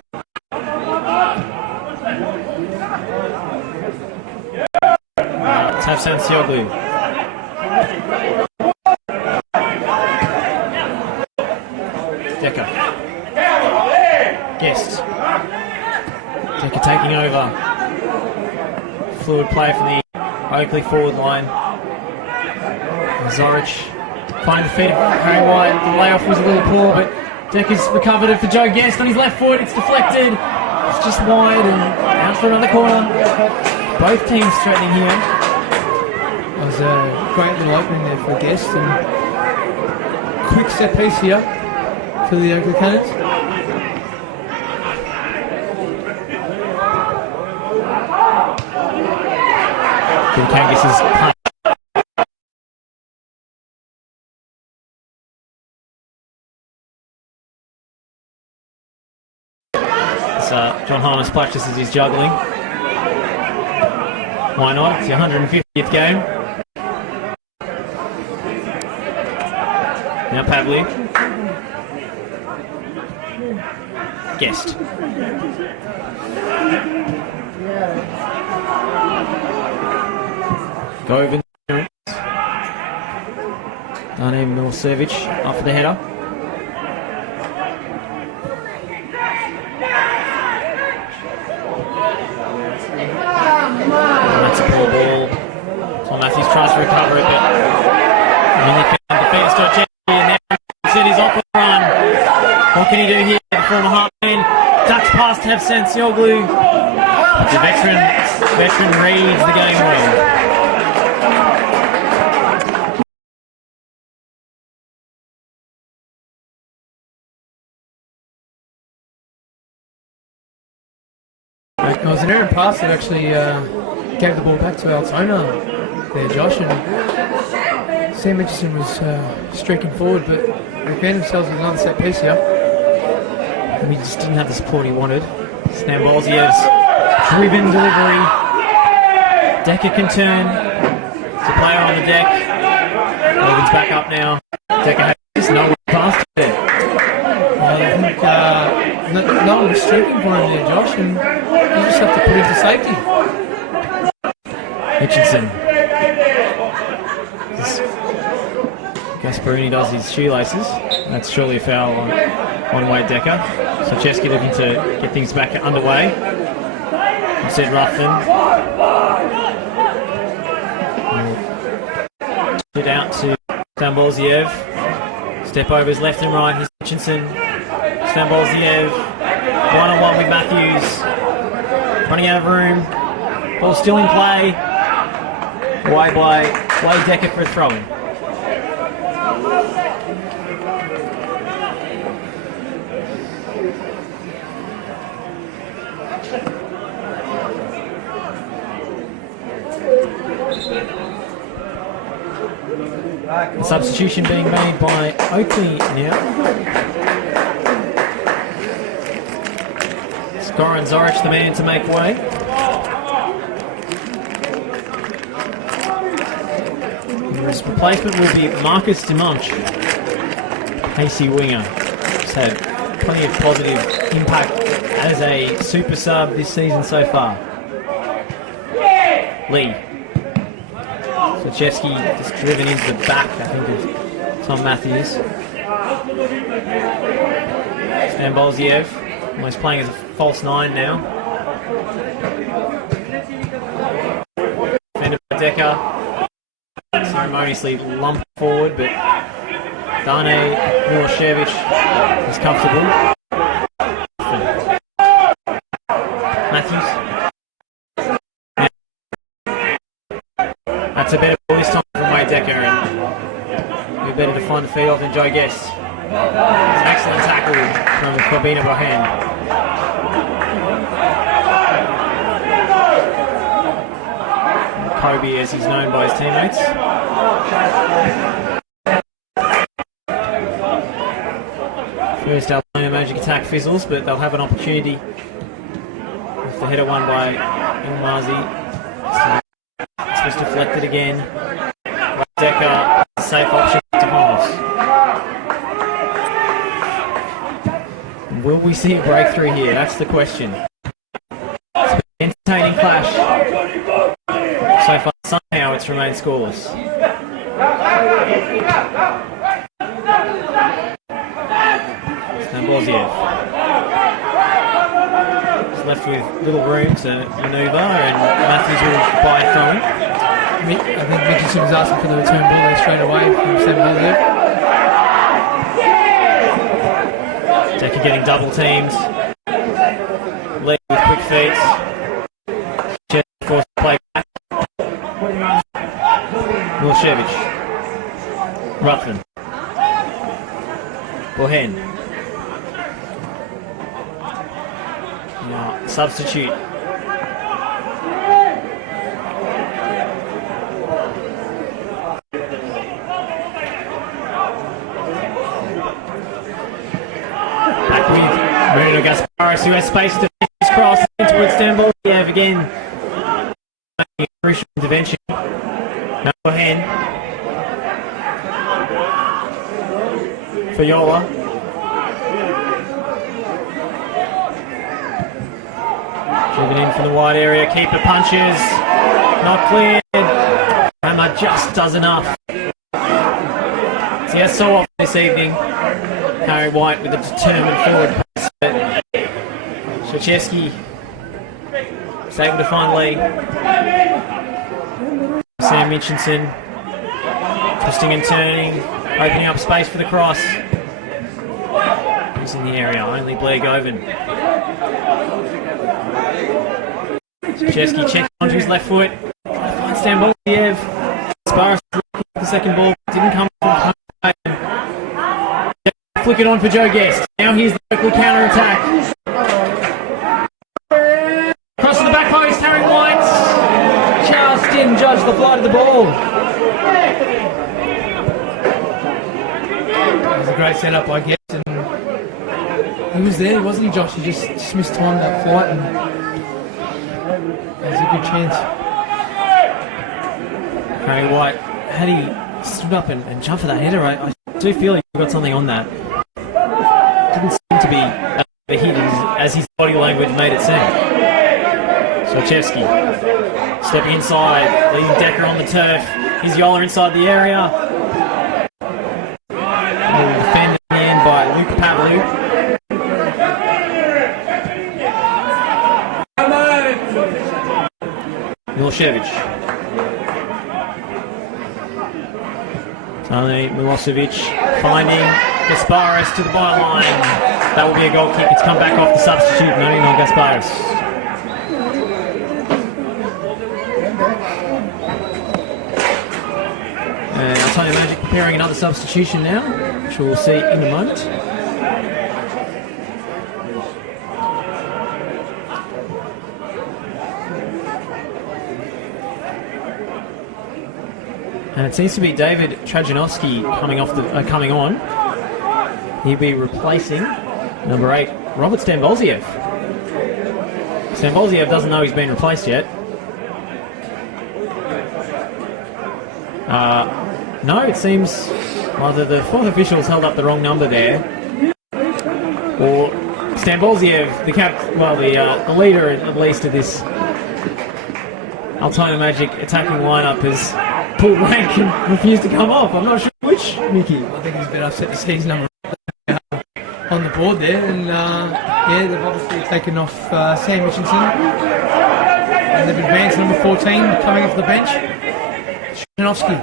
Tafsan Sioglu. Decker. Guest. Decker taking over. Fluid play from the Oakleigh forward line. Zoric finds the feet of Harry White. The layoff was a little poor, but Decker's recovered it for Joe Guest on his left foot. It's deflected. It's just wide and out for another corner. Both teams threatening here. That was a great little opening there for Guest, and quick set piece here for the Oakleigh Cannons. Kangus's punt. John Harness practices his juggling. Why not? It's your 150th game. Now Pavley. Guest. Govan. Dane Milicevic up for the header. That's a poor ball. Tom Matthews tries to recover it, but only found defence got Jeffy, and now he's off the run. What can he do here? The former Heartland ducks past to have Sensioglu. The veteran reads the game well. It was an errant pass that actually gave the ball back to Altona there, Josh, and Sam Mitchison was streaking forward, but they found themselves with another set piece here. And we just didn't have the support he wanted. Stambolziev's driven delivery. Decker can turn. It's a player on the deck. Logan's back up now. Decker has no one past it. I think no one was streaking for him there, Josh, and you just have to put him to safety. Hitchinson. Gasparini does his shoelaces. That's surely a foul on Wade Decker. So Chesky looking to get things back underway. Instead Ruffin. It out to Stambolziev. Step overs left and right. Here's Hitchinson. Stambolziev. One-on-one with Matthews. Running out of room. Ball still in play. Away by Wade Decker for a throw-in. The substitution being made by Oakleigh now. Goran Zoric, the man to make way. His replacement will be Marcus Dimanche, pacey winger. He's had plenty of positive impact as a super sub this season so far. Lee. Sochevsky just driven into the back, I think, of Tom Matthews. Stambolziev, almost playing as a false nine now. Defended by Decker. Ceremoniously lumped forward, but Dane Milicevic is comfortable. Matthews. That's a better ball this time from Wade Decker, and we're better to find the feed off than Joe Guest. It's an excellent tackle from Corbina Bohan. Kobe, as he's known by his teammates. First Altona Magic attack fizzles, but they'll have an opportunity with the header won by Ilmazi. It's just deflected again. Decker, safe option to Holmes. Will we see a breakthrough here? That's the question. It's been an entertaining clash. So far, somehow it's remained scoreless. Stambolziev. He's left with little room to manoeuvre, and Matthews will buy a throw. I think Mitchelson was asking for the return ball there straight away from Stambolziev. Decker getting double teamed. Lee with quick feet. Just forced to play back. Milicevic. Ruffin. Bohan. Yeah, substitute. Back with Bruno Gasparis, who has space to his cross towards Stamboliyev again. Crucial intervention. No hand for Yola. Driven in from the wide area, keeper punches, not cleared. Hammer just does enough. So yes, so often this evening, Harry White with a determined forward pass. Shachevsky is able to find Lee. Sam Mitchinson twisting and turning, opening up space for the cross. He's in the area, only Blair Govan. Shachevsky checks onto his left foot. Finds Stamboliyev. Sparrow the second ball didn't come from home. Flick it on for Joe Guest. Now here's the Oakleigh counter attack. Cross to the back post, Harry White. Just didn't judge the flight of the ball. It was a great setup, I guess. And he was there, wasn't he, Josh? He just mistimed that flight, and it was a good chance. Harry White, had he stood up and jumped for that header, I do feel he got something on that. Didn't seem to be a hit as his body language made it seem. Shachevsky stepping inside, leaving Decker on the turf. Here's Yola inside the area. Defended in the end by Luke Pavlu. Milosevic. Tony Milosevic finding Gasparis to the byline. That will be a goal kick. It's come back off the substitute, no Gasparis. And Altona Magic preparing another substitution now, which we'll see in a moment. And it seems to be David Trajanovski coming on. He'll be replacing number 8, Robert Stamboliyev. Stamboliyev doesn't know he's been replaced yet. No, it seems either the fourth officials held up the wrong number there, or Stamboliyev, the leader at least of this Altona Magic attacking lineup, has pulled rank and refused to come off. I'm not sure which, Mickey. I think he's a bit upset to see his number on the board there, and they've obviously taken off Sam Mitchinson, and they've advanced number 14 coming off the bench, Shanovsky.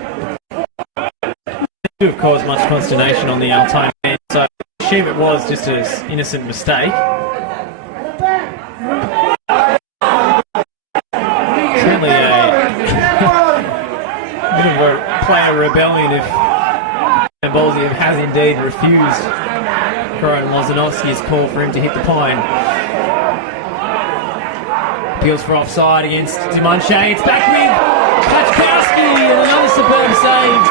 It have caused much consternation on the Altona end, so I assume it was just an innocent mistake. Certainly a bit of a player rebellion if Stamboliyev has indeed refused Goran Lozanovsky's call for him to hit the pine. Appeals for offside against Dimanche. It's back with Pachkowski and another superb save.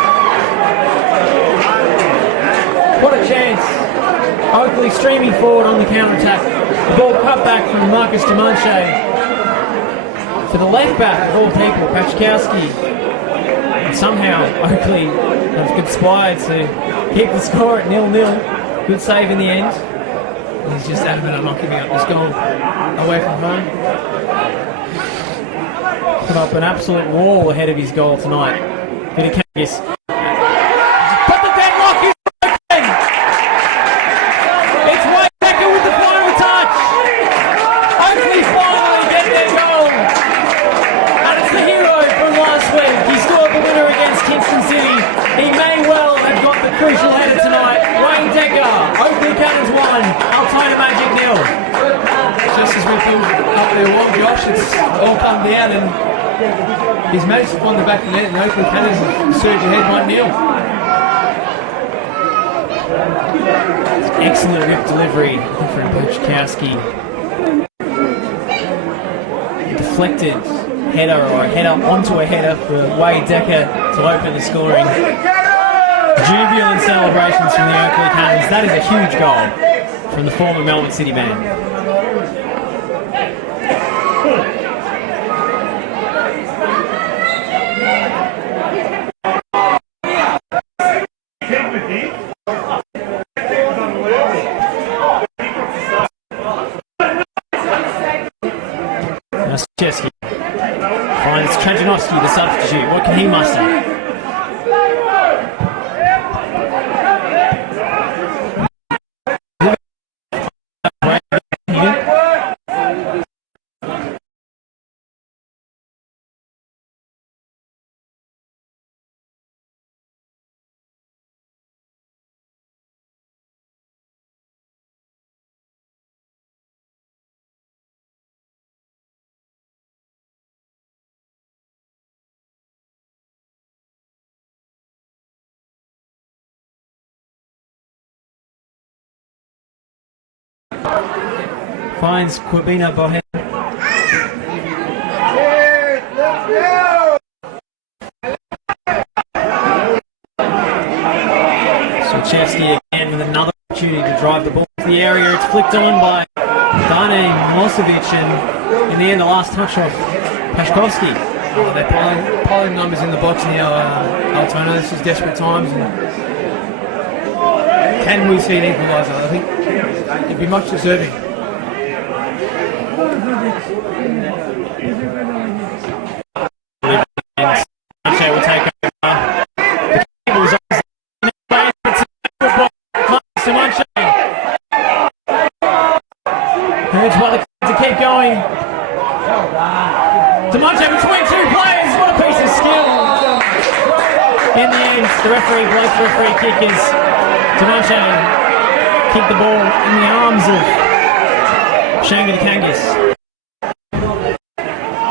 What a chance. Oakleigh streaming forward on the counter-attack. The ball cut back from Marcus Dimanche. For the left back of all people, Pachkowski. And somehow Oakleigh have conspired to keep the score at 0-0. Good save in the end. He's just adamant on not giving up this goal away from home. Put up an absolute wall ahead of his goal tonight. Vidikakis. But the deadlock is broken! It's White Decker with the final touch! Oakleigh finally get their goal! And it's the hero from last week. He scored the winner against Kingston City. He may well have got the crucial header tonight. Wayne Decker, Oakleigh Cannons 1, Altona Magic 0. Just as we thought up there, well, Josh, it's all come down, and he's managed to find the back of the net, and Oakleigh Cannons surge ahead 1-0. Excellent whip delivery from Pachkowski. deflected header or a header onto a header for Wade Decker to open the scoring. Jubilant celebrations from the Oakleigh Cannons. That is a huge goal from the former Melbourne City man. Chesky finds Trajanovsky, the substitute. What can he muster? Finds Quabina Bohen. Sochevsky again with another opportunity to drive the ball to the area. It's flicked on by Dane Milosevic, and in the end the last touch off Pashkovsky. Oh, they're piling numbers in the box now, Altona. This is desperate times. And can we see an equaliser? I think it'd be much deserving. Okay, we'll take over. Urged by the to keep going. Demonte between two players. What a piece of skill. In the end, the referee blows for a free kick as Demonte kicked the ball in the arms of Shangi Kangis.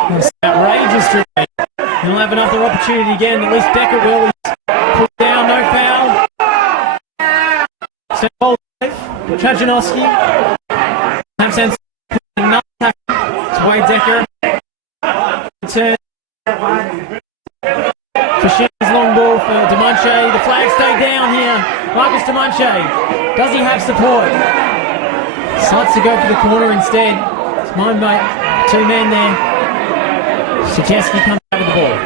That's outrageous dribbling. He'll have another opportunity again. At least Decker will. He's put down, no foul. So Trajanovsky. Have sense. Another tackle to Wade Decker. Return. Fashine's long ball for Demonte. The flag stayed down here. Marcus Demonte. Does he have support? Decides to go for the corner instead. It's my mate. Two men there. Sochevsky comes out with the ball.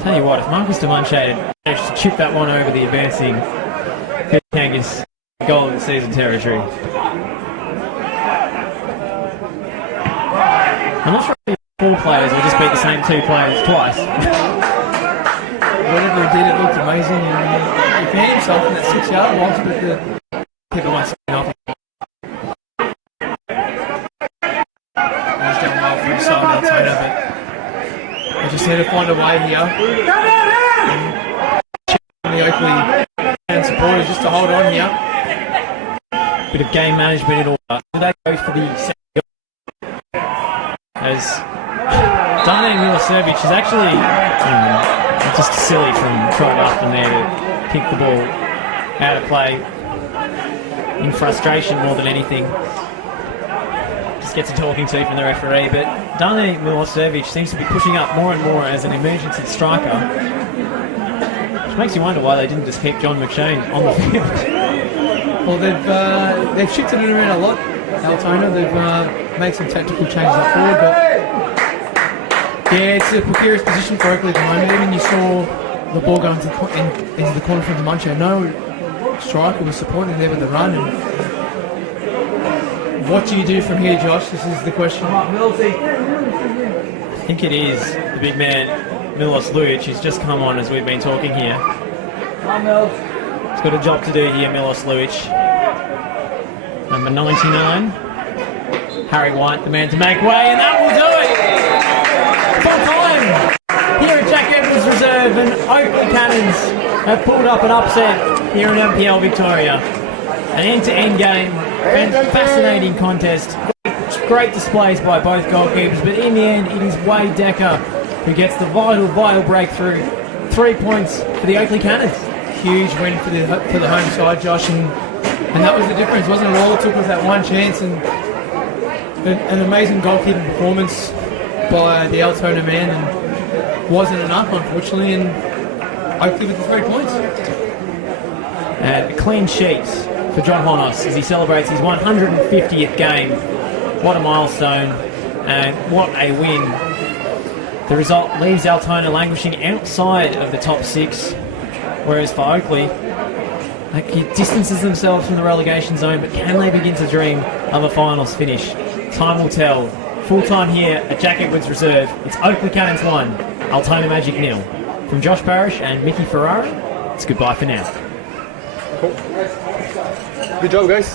Tell you what, if Marcus Demonte had managed to chip that one over the advancing Kangas goal in season territory. I'm not sure if four players will just beat the same two players twice. Whatever he did, it looked amazing. And he found himself in that 6-yard box, but the people won't say nothing. He's done well for his side, Altona, but they just need to find a way here. And the Oakleigh and supporters just to hold on here. Bit of game management in order. They go for the second goal. As Dane Milosevic is actually just silly from trying up from there to kick the ball out of play in frustration more than anything. Just gets a talking to from the referee, but Dane Milosevic seems to be pushing up more and more as an emergency striker, which makes you wonder why they didn't just keep John McShane on the field. Well, they've shifted it around a lot, Altona. They've made some tactical changes up forward, but yeah, it's a precarious position for Oakleigh at the moment. Even you saw the ball go into the corner from Demonte. No striker was supporting there with the run. And what do you do from here, Josh? This is the question. I think it is the big man, Milos Lujic, who's just come on as we've been talking here. He's got a job to do here, Milos Lujic. Number 99. Harry White, the man to make way, and that will do it! Full time here at Jack Evans Reserve, and Oakleigh Cannons have pulled up an upset here in NPL Victoria. An end-to-end game, fascinating contest, great displays by both goalkeepers, but in the end it is Wade Decker who gets the vital breakthrough. 3 points for the Oakleigh Cannons. Huge win for the home side, Josh, and And that was the difference, wasn't it? All it took was that one chance and an amazing goalkeeping performance by the Altona man, and wasn't enough, unfortunately, and Oakleigh with the 3 points. And a clean sheet for John Honos as he celebrates his 150th game. What a milestone, and what a win. The result leaves Altona languishing outside of the top 6, whereas for Oakleigh, it distances themselves from the relegation zone, but can they begin to dream of a finals finish? Time will tell. Full time here at Jack Edwards Reserve. It's Oakleigh Cannons 1, Altona Magic 0. From Josh Parrish and Mickey Ferrari, it's goodbye for now. Good job, guys.